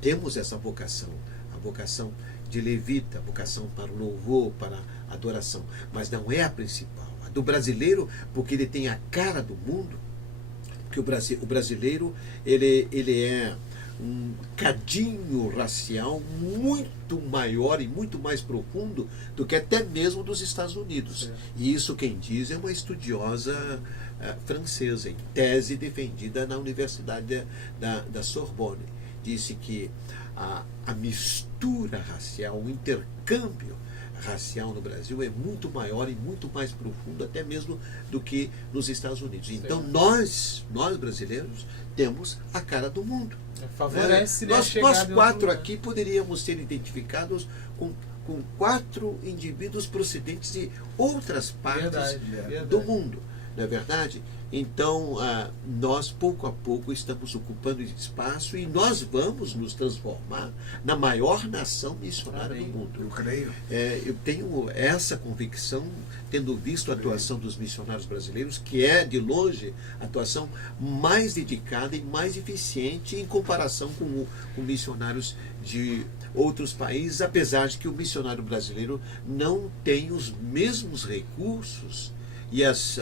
temos essa vocação, a vocação de levita, a vocação para o louvor, para a adoração, mas não é a principal. A do brasileiro, porque ele tem a cara do mundo, porque o brasileiro ele é um cadinho racial muito maior e muito mais profundo do que até mesmo dos Estados Unidos. E isso quem diz é uma estudiosa francesa, em tese defendida na Universidade da Sorbonne. Disse que a mistura racial, o intercâmbio racial no Brasil é muito maior e muito mais profundo até mesmo do que nos Estados Unidos. Então nós brasileiros temos a cara do mundo. Favorece, né, nós quatro aqui poderíamos ser identificados com 4 indivíduos procedentes de outras partes do mundo, não é verdade? Então, nós pouco a pouco estamos ocupando espaço e nós vamos nos transformar na maior nação missionária do mundo. Eu creio. Eu tenho essa convicção, tendo visto a atuação dos missionários brasileiros, que é, de longe, a atuação mais dedicada e mais eficiente em comparação com missionários de outros países, apesar de que o missionário brasileiro não tem os mesmos recursos e as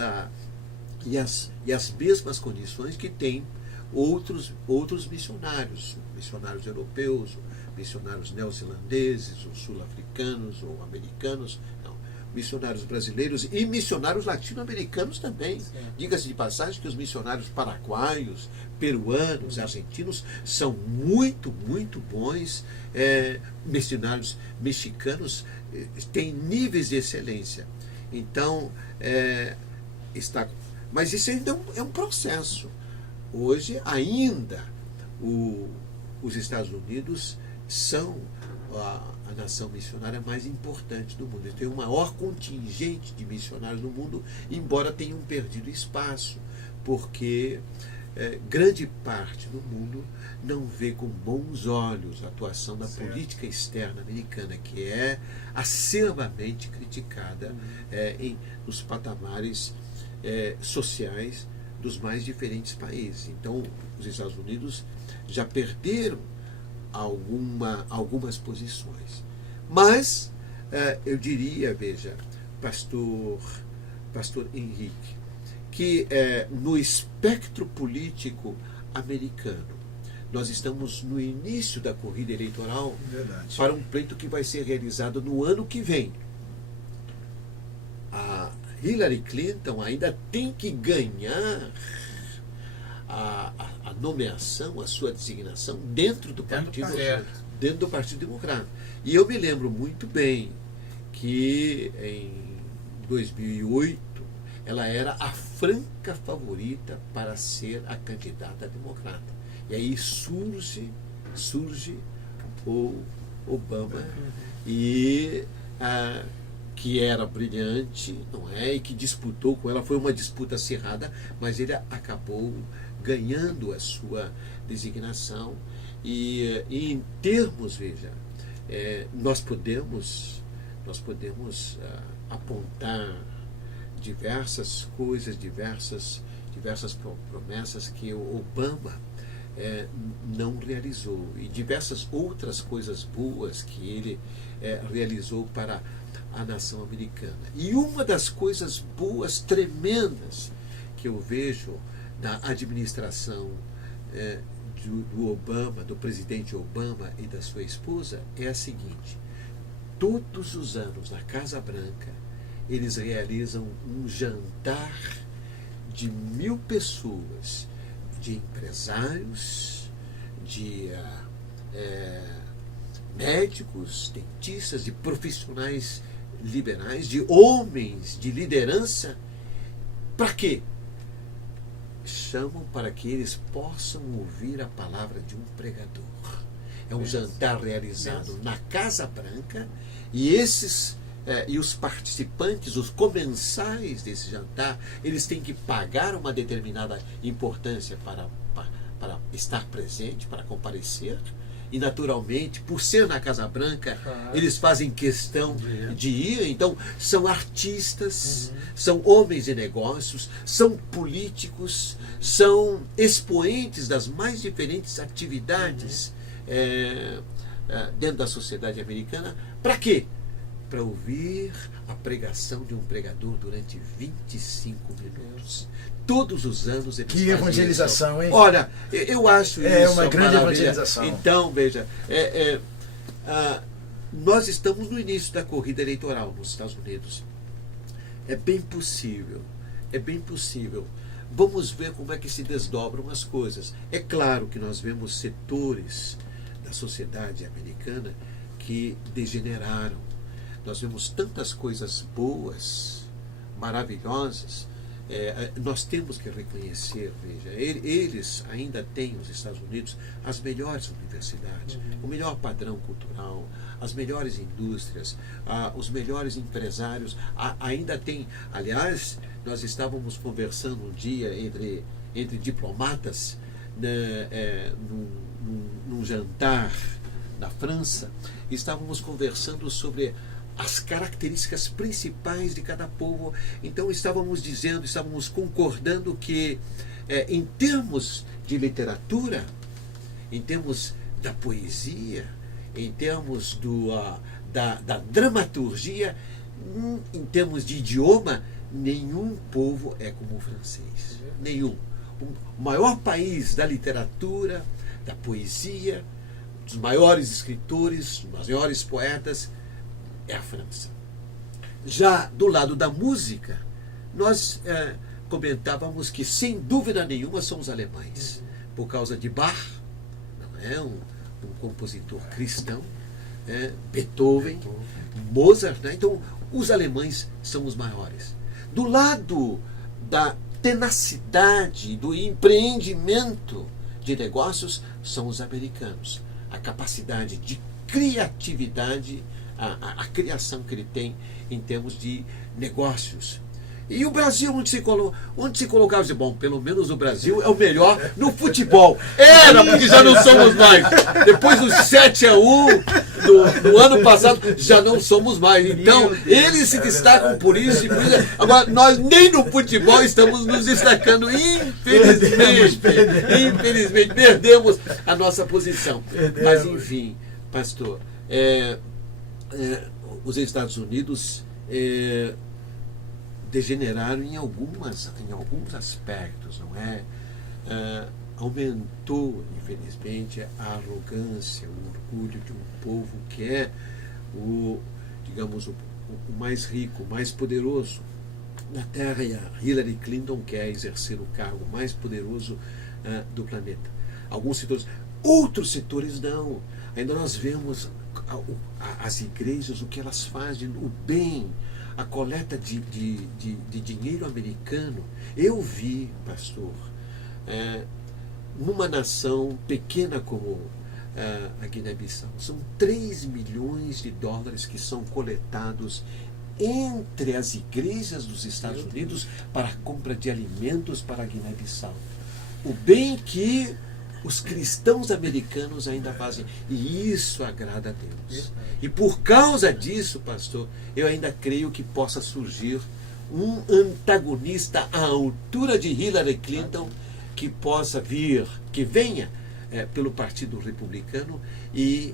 mesmas condições que tem outros missionários europeus, missionários neozelandeses, ou sul-africanos, ou americanos, não, missionários brasileiros e missionários latino-americanos também. Diga-se de passagem que os missionários paraguaios, peruanos, argentinos são muito, muito bons. Missionários mexicanos têm níveis de excelência. Então, mas isso ainda é um processo. Hoje, ainda, os Estados Unidos são a nação missionária mais importante do mundo. Tem o maior contingente de missionários no mundo, embora tenham perdido espaço, porque grande parte do mundo não vê com bons olhos a atuação da Certo. política externa americana, que é acervamente criticada nos patamares sociais dos mais diferentes países. Então, os Estados Unidos já perderam algumas posições. Mas, eu diria, veja, pastor Henrique, que no espectro político americano, nós estamos no início da corrida eleitoral Verdade. para um pleito que vai ser realizado no ano que vem. A Hillary Clinton ainda tem que ganhar a nomeação, a sua designação dentro do Partido Democrata. E eu me lembro muito bem que em 2008 ela era a franca favorita para ser a candidata democrata. E aí surge o Obama, que era brilhante, não é? E que disputou com ela, foi uma disputa acirrada, mas ele acabou ganhando a sua designação. E em termos, veja, nós podemos apontar diversas coisas, diversas promessas que o Obama não realizou, e diversas outras coisas boas que ele realizou para a nação americana. E uma das coisas boas, tremendas, que eu vejo na administração do Obama, do presidente Obama e da sua esposa, é a seguinte: todos os anos na Casa Branca eles realizam um jantar de 1.000 pessoas, de empresários, de médicos, dentistas, de profissionais liberais, de homens de liderança. Para quê? Chamam para que eles possam ouvir a palavra de um pregador. É um jantar realizado na Casa Branca, e os participantes, os comensais desse jantar, eles têm que pagar uma determinada importância para estar presente, para comparecer. E, naturalmente, por ser na Casa Branca, eles fazem questão de ir. Então, são artistas, são homens de negócios, são políticos, são expoentes das mais diferentes atividades dentro da sociedade americana. Para quê? Para ouvir a pregação de um pregador durante 25 minutos. Todos os anos eles Que evangelização, hein? Olha, eu acho isso É uma grande maravilha. evangelização. Então, veja, nós estamos no início da corrida eleitoral nos Estados Unidos. É bem possível. Vamos ver como é que se desdobram as coisas. É claro que nós vemos setores da sociedade americana que degeneraram. Nós vemos tantas coisas boas, maravilhosas. Nós temos que reconhecer, veja, eles ainda têm, os Estados Unidos, as melhores universidades, o melhor padrão cultural, as melhores indústrias, os melhores empresários, ainda tem. Aliás, nós estávamos conversando um dia entre diplomatas num jantar na França, e estávamos conversando sobre as características principais de cada povo. Então estávamos concordando que em termos de literatura, em termos da poesia, em termos da dramaturgia, em termos de idioma, nenhum povo é como o francês. Nenhum. O maior país da literatura, da poesia, dos maiores escritores, dos maiores poetas, é a França. Já do lado da música, nós comentávamos que, sem dúvida nenhuma, são os alemães. Por causa de Bach, não é? um compositor cristão, Beethoven, Mozart. Né? Então, os alemães são os maiores. Do lado da tenacidade, do empreendimento de negócios, são os americanos. A capacidade de criatividade, a criação que ele tem em termos de negócios. E o Brasil, onde se colocava? Eu disse, bom, pelo menos o Brasil é o melhor no futebol. Era, porque já não somos mais. Depois do 7-1 do ano passado, já não somos mais. Então, eles se destacam por isso e por isso. Agora, nós nem no futebol estamos nos destacando. Infelizmente, perdemos a nossa posição. Mas, enfim, pastor, os Estados Unidos degeneraram em alguns aspectos, não é? Aumentou, infelizmente, a arrogância, o orgulho de um povo que é o mais rico, o mais poderoso na Terra, e a Hillary Clinton quer exercer o cargo mais poderoso do planeta. Alguns setores, outros setores não. Ainda nós vemos as igrejas, o que elas fazem, o bem, a coleta de dinheiro americano. Eu vi, pastor, numa nação pequena como a Guiné-Bissau, são 3 milhões de dólares que são coletados entre as igrejas dos Estados Unidos para a compra de alimentos para a Guiné-Bissau. O bem que os cristãos americanos ainda fazem. E isso agrada a Deus. E por causa disso, pastor, eu ainda creio que possa surgir um antagonista à altura de Hillary Clinton, que possa vir, que venha pelo Partido Republicano e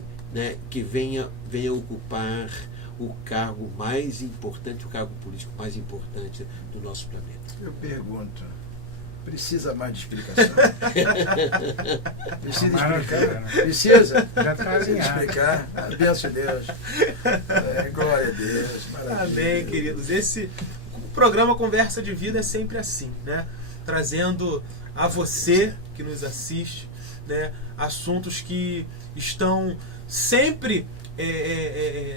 que venha ocupar o cargo mais importante, o cargo político mais importante do nosso planeta. Eu pergunto, precisa mais de explicação? Precisa explicar? Precisa? Já está Precisa alinhado. explicar? Abençoe Deus. Glória a Deus. Maravilha. Amém, queridos. Esse programa Conversa de Vida é sempre assim, né? Trazendo a você que nos assiste, né, assuntos que estão sempre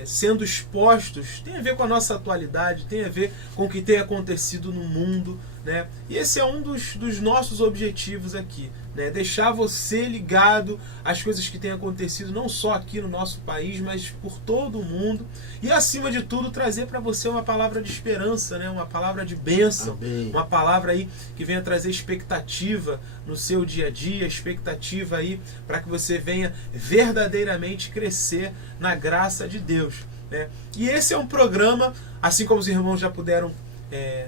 sendo expostos, tem a ver com a nossa atualidade, tem a ver com o que tem acontecido no mundo, né? E esse é um dos nossos objetivos aqui, né? Deixar você ligado às coisas que têm acontecido não só aqui no nosso país, mas por todo o mundo, e acima de tudo trazer para você uma palavra de esperança, né? Uma palavra de bênção. Amém. Uma palavra aí que venha trazer expectativa no seu dia a dia, expectativa aí para que você venha verdadeiramente crescer na graça de Deus, né? E esse é um programa, assim como os irmãos já puderam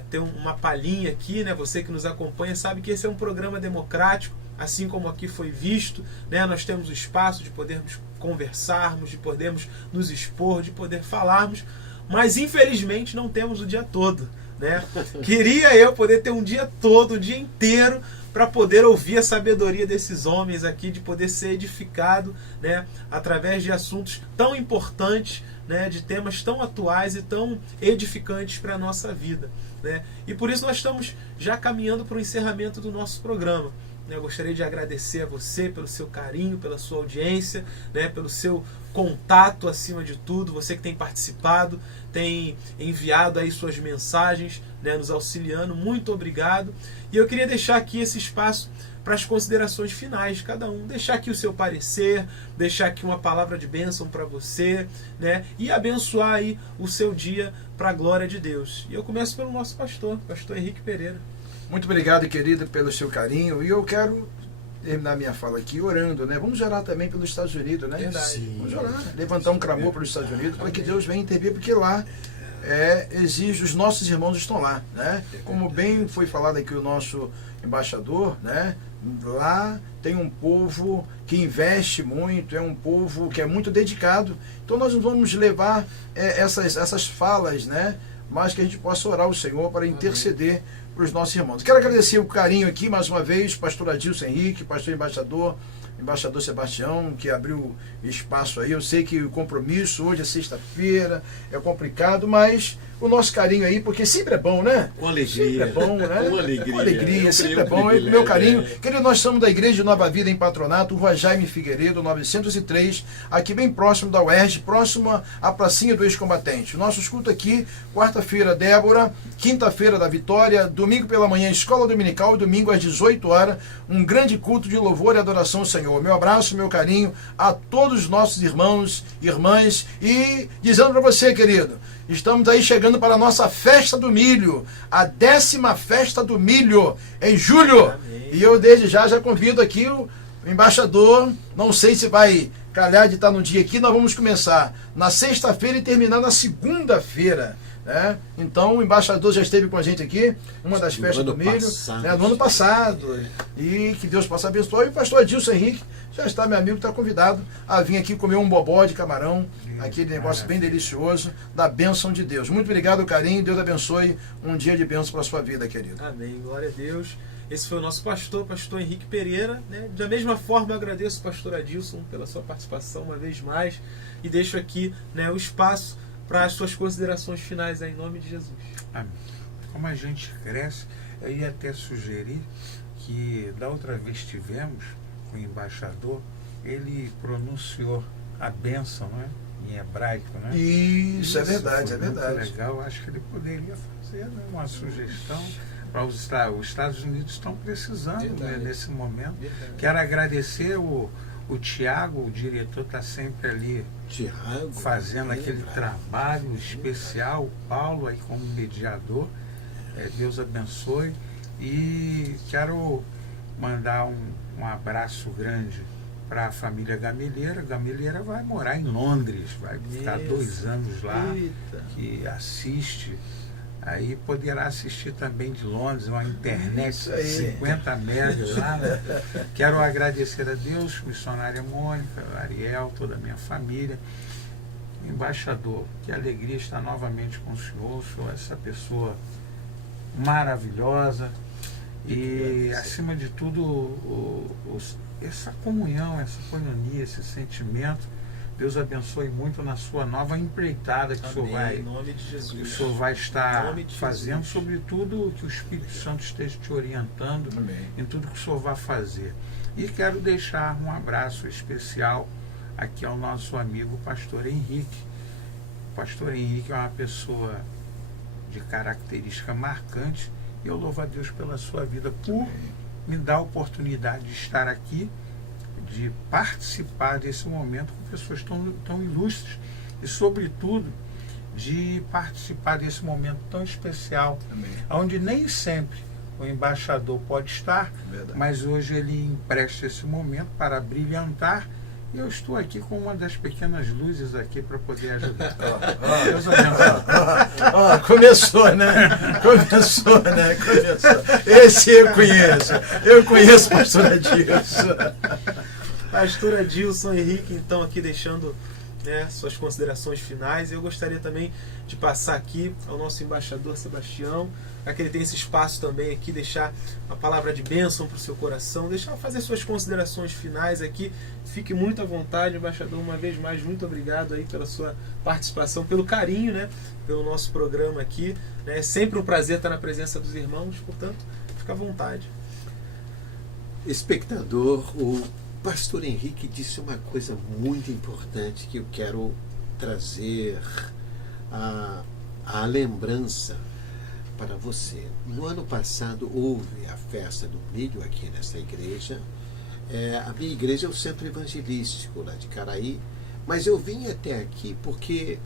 ter uma palhinha aqui, né? Você que nos acompanha sabe que esse é um programa democrático, assim como aqui foi visto, né? Nós temos o espaço de podermos conversarmos, de podermos nos expor, de poder falarmos, mas infelizmente não temos o dia todo, né? Queria eu poder ter um dia todo, um dia inteiro, para poder ouvir a sabedoria desses homens aqui, de poder ser edificado, né, através de assuntos tão importantes, né, de temas tão atuais e tão edificantes para a nossa vida, né? E por isso nós estamos já caminhando para o encerramento do nosso programa. Eu gostaria de agradecer a você pelo seu carinho, pela sua audiência, né, pelo seu contato acima de tudo, você que tem participado, tem enviado aí suas mensagens, né, nos auxiliando, muito obrigado. E eu queria deixar aqui esse espaço para as considerações finais de cada um, deixar aqui o seu parecer, deixar aqui uma palavra de bênção para você, né, e abençoar aí o seu dia para a glória de Deus. E eu começo pelo nosso pastor Henrique Pereira. Muito obrigado, querido, pelo seu carinho. E eu quero terminar minha fala aqui orando, né? Vamos orar também pelos Estados Unidos, né? Verdade. Vamos orar, levantar um clamor pelos Estados Unidos para que Deus venha intervir, porque lá exige, os nossos irmãos estão lá, né? Como bem foi falado aqui o nosso embaixador, né? Lá tem um povo que investe muito, é um povo que é muito dedicado. Então nós vamos levar essas falas, né? Mas que a gente possa orar ao Senhor para interceder para os nossos irmãos. Quero agradecer o carinho aqui, mais uma vez, pastor Adilson Henrique, pastor embaixador Sebastião, que abriu espaço aí. Eu sei que o compromisso, hoje é sexta-feira, é complicado, mas o nosso carinho aí, porque sempre é bom, né? Com alegria. Sempre é bom, né? Com alegria. Com alegria, sempre é bom. Privilégio, Meu carinho. Querido, nós somos da Igreja de Nova Vida em Patronato, Rua Jaime Figueiredo, 903, aqui bem próximo da UERJ, próximo à pracinha do ex-combatente. O nosso escuto aqui, quarta-feira, Débora, quinta-feira da Vitória, domingo pela manhã, escola dominical, e domingo às 18 horas, um grande culto de louvor e adoração ao Senhor. Meu abraço, meu carinho a todos os nossos irmãos, irmãs, e dizendo para você, querido, estamos aí chegando chegando para a nossa festa do milho, a 10ª festa do milho, em julho. Amém. E eu desde já convido aqui o embaixador, não sei se vai calhar de estar no dia aqui, nós vamos começar na sexta-feira e terminar na segunda-feira. Né? Então o embaixador já esteve com a gente aqui, uma das festas do milho, no ano passado. E que Deus possa abençoar. E o pastor Adilson Henrique já está, meu amigo, está convidado a vir aqui comer um bobó de camarão, aquele negócio bem delicioso, da bênção de Deus. Muito obrigado, carinho, Deus abençoe, um dia de bênção para a sua vida, querido. Amém, glória a Deus. Esse foi o nosso pastor Henrique Pereira. Né? Da mesma forma, eu agradeço o pastor Adilson pela sua participação uma vez mais e deixo aqui, né, o espaço para as suas considerações finais aí, em nome de Jesus. Amém. Como a gente cresce, eu ia até sugerir que da outra vez tivemos com o embaixador, ele pronunciou a bênção, né, em hebraico, né? Isso é verdade, é verdade. Muito legal, acho que ele poderia fazer, né, uma sugestão para os Estados Unidos estão precisando, né, nesse momento. Verdade. Quero agradecer o Tiago, o diretor, está sempre ali Tiago, fazendo aquele trabalho especial, o Paulo aí como mediador. Deus abençoe. E quero mandar um abraço grande para a família Gameleira. Gameleira vai morar em Londres, vai ficar 2 anos lá, Eita. que assiste. Aí poderá assistir também de Londres, uma internet de 50 megas lá. Né? Quero agradecer a Deus, missionária Mônica, Ariel, toda a minha família. Embaixador, que alegria estar novamente com o senhor é essa pessoa maravilhosa. E, acima de tudo, essa comunhão, essa coinonia, esse sentimento. Deus abençoe muito na sua nova empreitada que Amém, em nome de Jesus. o senhor vai estar Em fazendo, Jesus. sobretudo que o Espírito Santo esteja te orientando Amém. em tudo que o senhor vai fazer. E quero deixar um abraço especial aqui ao nosso amigo pastor Henrique. O pastor Henrique é uma pessoa de característica marcante e eu louvo a Deus pela sua vida por me dar a oportunidade de estar aqui, de participar desse momento com pessoas tão ilustres e, sobretudo, de participar desse momento tão especial, Amém. onde nem sempre o embaixador pode estar, Verdade. mas hoje ele empresta esse momento para brilhantar e eu estou aqui com uma das pequenas luzes aqui para poder ajudar. Deus abençoe. Começou, né? Começou. Esse eu conheço, pastor Adilson. Pastor Adilson Henrique, então, aqui deixando, né, suas considerações finais. Eu gostaria também de passar aqui ao nosso embaixador Sebastião, para que ele tenha esse espaço também aqui, deixar a palavra de bênção para o seu coração, deixar fazer suas considerações finais aqui. Fique muito à vontade, embaixador. Uma vez mais, muito obrigado aí pela sua participação, pelo carinho, né, pelo nosso programa aqui. É sempre um prazer estar na presença dos irmãos, portanto, fica à vontade. Espectador, o pastor Henrique disse uma coisa muito importante que eu quero trazer a lembrança para você. No ano passado houve a festa do milho aqui nessa igreja. A minha igreja é o centro evangelístico lá de Caraí, mas eu vim até aqui porque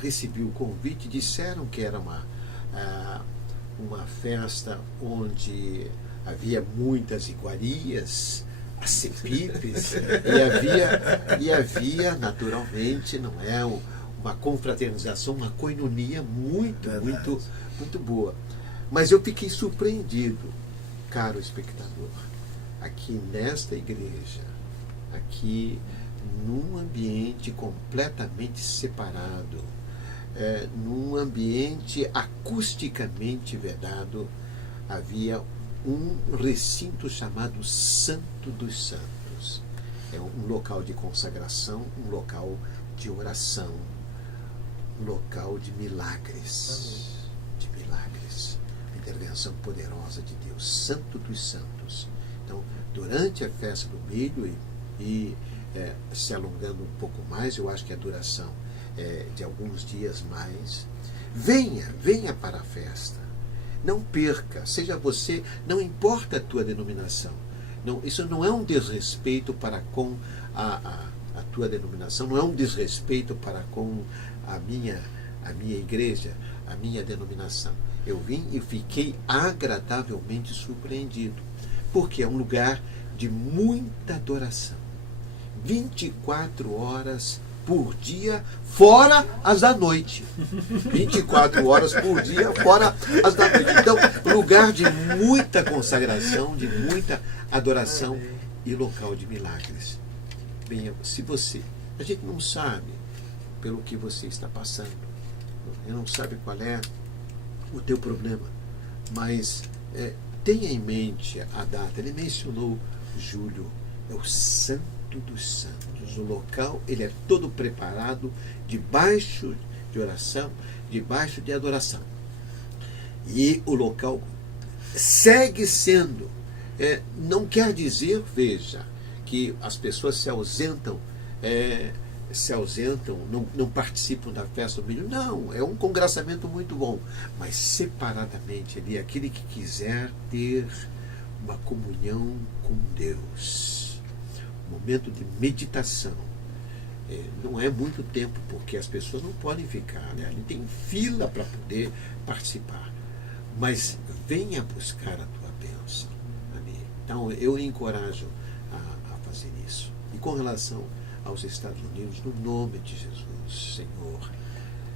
recebi o convite, disseram que era uma festa onde havia muitas iguarias, acepipes, e havia naturalmente, não é, uma confraternização, uma coinonia muito boa. Mas eu fiquei surpreendido, caro espectador, aqui nesta igreja, aqui num ambiente completamente separado, num ambiente acusticamente vedado, havia um recinto chamado Santo dos Santos. É um local de consagração, um local de oração, um local de milagres. Amém. De milagres. Intervenção poderosa de Deus. Santo dos Santos. Então, durante a festa do milho e se alongando um pouco mais, eu acho que a duração é de alguns dias mais, venha para a festa. Não perca, seja você, não importa a tua denominação. Não, isso não é um desrespeito para com a tua denominação, não é um desrespeito para com a minha a minha igreja, a minha denominação. Eu vim e fiquei agradavelmente surpreendido, porque é um lugar de muita adoração. 24 horas por dia, fora as da noite. 24 horas por dia, fora as da noite. Então, lugar de muita consagração, de muita adoração e local de milagres. Bem, se a gente não sabe pelo que você está passando, não sabe qual é o teu problema, mas tenha em mente a data. Ele mencionou julho, é o Santo dos Santos. O local, ele é todo preparado debaixo de oração, debaixo de adoração. E o local segue sendo, não quer dizer, veja, que as pessoas se ausentam, não participam da festa do milho. Não, é um congraçamento muito bom, mas separadamente ali, aquele que quiser ter uma comunhão com Deus, um momento de meditação. Não é muito tempo, porque as pessoas não podem ficar, né? Ali tem fila para poder participar, mas venha buscar a tua bênção ali. Então eu encorajo a fazer isso. E com relação aos Estados Unidos, no nome de Jesus, Senhor,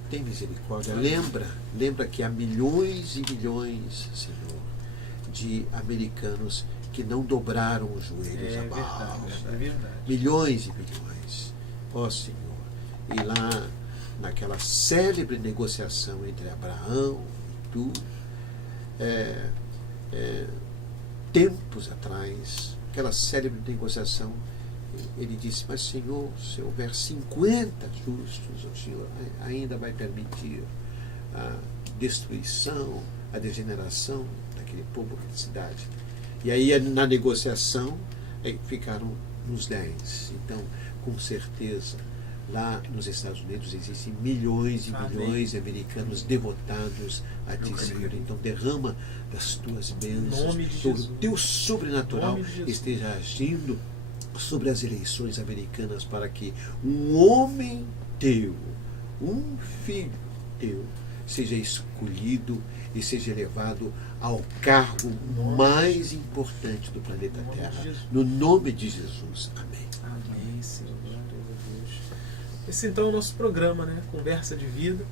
tem misericórdia. Lembra que há milhões e milhões, Senhor, de americanos que não dobraram os joelhos a Baal. É verdade. Milhões e milhões. Ó Senhor, e lá naquela célebre negociação entre Abraão e tu, tempos atrás, aquela célebre negociação, ele disse, mas Senhor, se houver 50 justos, o Senhor ainda vai permitir a destruição, a degeneração daquele povo, daquela cidade. E aí na negociação ficaram nos 10. Então, com certeza, lá nos Estados Unidos existem milhões e milhões de americanos devotados a ti, Senhor. Então derrama das tuas bênçãos, que o teu sobrenatural esteja agindo sobre as eleições americanas, para que um homem teu, um filho teu, seja escolhido e seja elevado ao cargo mais importante do planeta Terra. No nome de Jesus. Amém. Amém, Senhor. Glória a Deus. Esse então é o nosso programa, né? Conversa de Vida.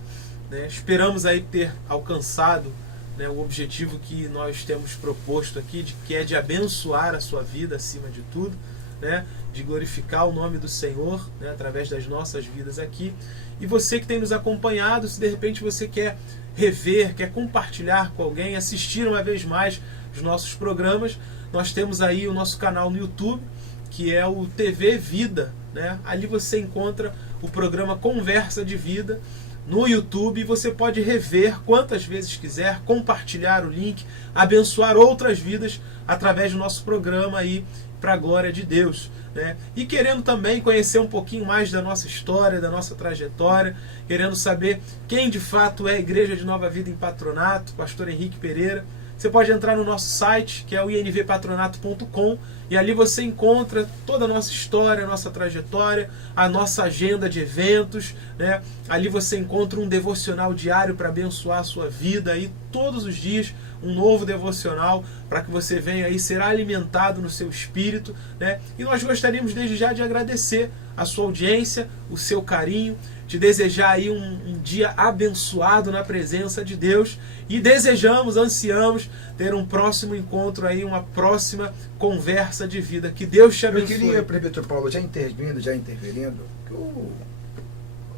Né? Esperamos aí ter alcançado, né, o objetivo que nós temos proposto aqui, que é de abençoar a sua vida acima de tudo, né? De glorificar o nome do Senhor, né, através das nossas vidas aqui. E você que tem nos acompanhado, se de repente você quer rever, quer compartilhar com alguém, assistir uma vez mais os nossos programas, nós temos aí o nosso canal no YouTube, que é o TV Vida, né? Ali você encontra o programa Conversa de Vida no YouTube, e você pode rever quantas vezes quiser, compartilhar o link, abençoar outras vidas através do nosso programa aí, para a glória de Deus, né? E querendo também conhecer um pouquinho mais da nossa história, da nossa trajetória, querendo saber quem de fato é a Igreja de Nova Vida em Patronato, Pastor Henrique Pereira, você pode entrar no nosso site, que é o invpatronato.com, e ali você encontra toda a nossa história, a nossa trajetória, a nossa agenda de eventos, né? Ali você encontra um devocional diário para abençoar a sua vida, aí todos os dias um novo devocional para que você venha aí ser alimentado no seu espírito, né? E nós gostaríamos desde já de agradecer a sua audiência, o seu carinho, te desejar aí um dia abençoado na presença de Deus, e desejamos, ansiamos ter um próximo encontro aí, uma próxima conversa de vida. Que Deus te abençoe. Eu queria, Presbítero Paulo, já interferindo, que o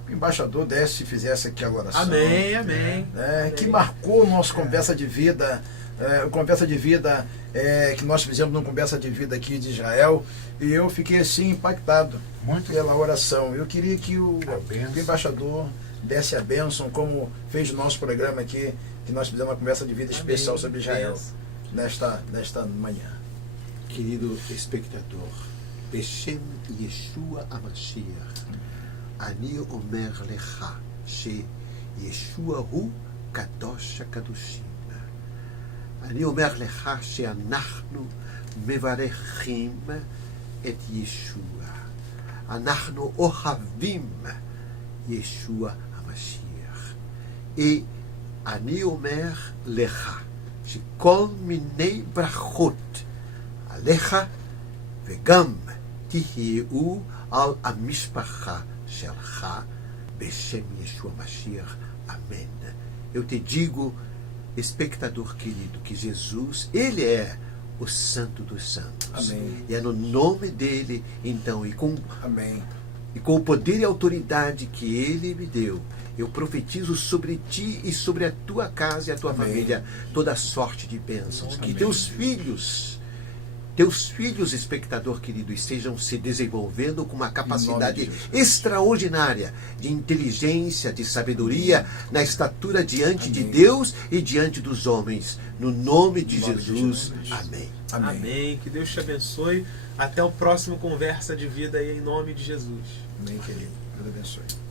embaixador desse e fizesse aquela oração. Amém, amém. Amém. Que marcou o nosso Conversa de Vida. Conversa de Vida que nós fizemos numa Conversa de Vida aqui de Israel, e eu fiquei assim impactado muito pela oração. Eu queria que o embaixador desse a bênção, como fez o nosso programa aqui, que nós fizemos uma Conversa de Vida especial sobre Israel nesta manhã. Querido espectador, Beshem Yeshua HaMashiach, Ani Omer Lecha, She Yeshua Hu Kadosh HaKadoshim. אני אומר לך שאנחנו מברכים את ישוע. אנחנו אוהבים ישוע המשיח. E אני אומר לך, שכל מיני ברכות עליך, וגם תהיו על המשפחה שלך, בשם ישוע Mashiach. Amém. Eu te digo, espectador querido, que Jesus, Ele é o Santo dos Santos. Amém. E é no nome dEle, então, Amém. e com o poder e autoridade que Ele me deu, eu profetizo sobre ti e sobre a tua casa e a tua Amém. família toda sorte de bênçãos. Que Amém. teus filhos, espectador querido, estejam se desenvolvendo com uma capacidade Em nome de Jesus. extraordinária de inteligência, de sabedoria, na estatura diante de Amém. Deus e diante dos homens. No nome de Em nome de Jesus. Jesus. Amém. Amém. Amém. Que Deus te abençoe. Até o próximo Conversa de Vida aí, em nome de Jesus. Amém, querido. Deus abençoe.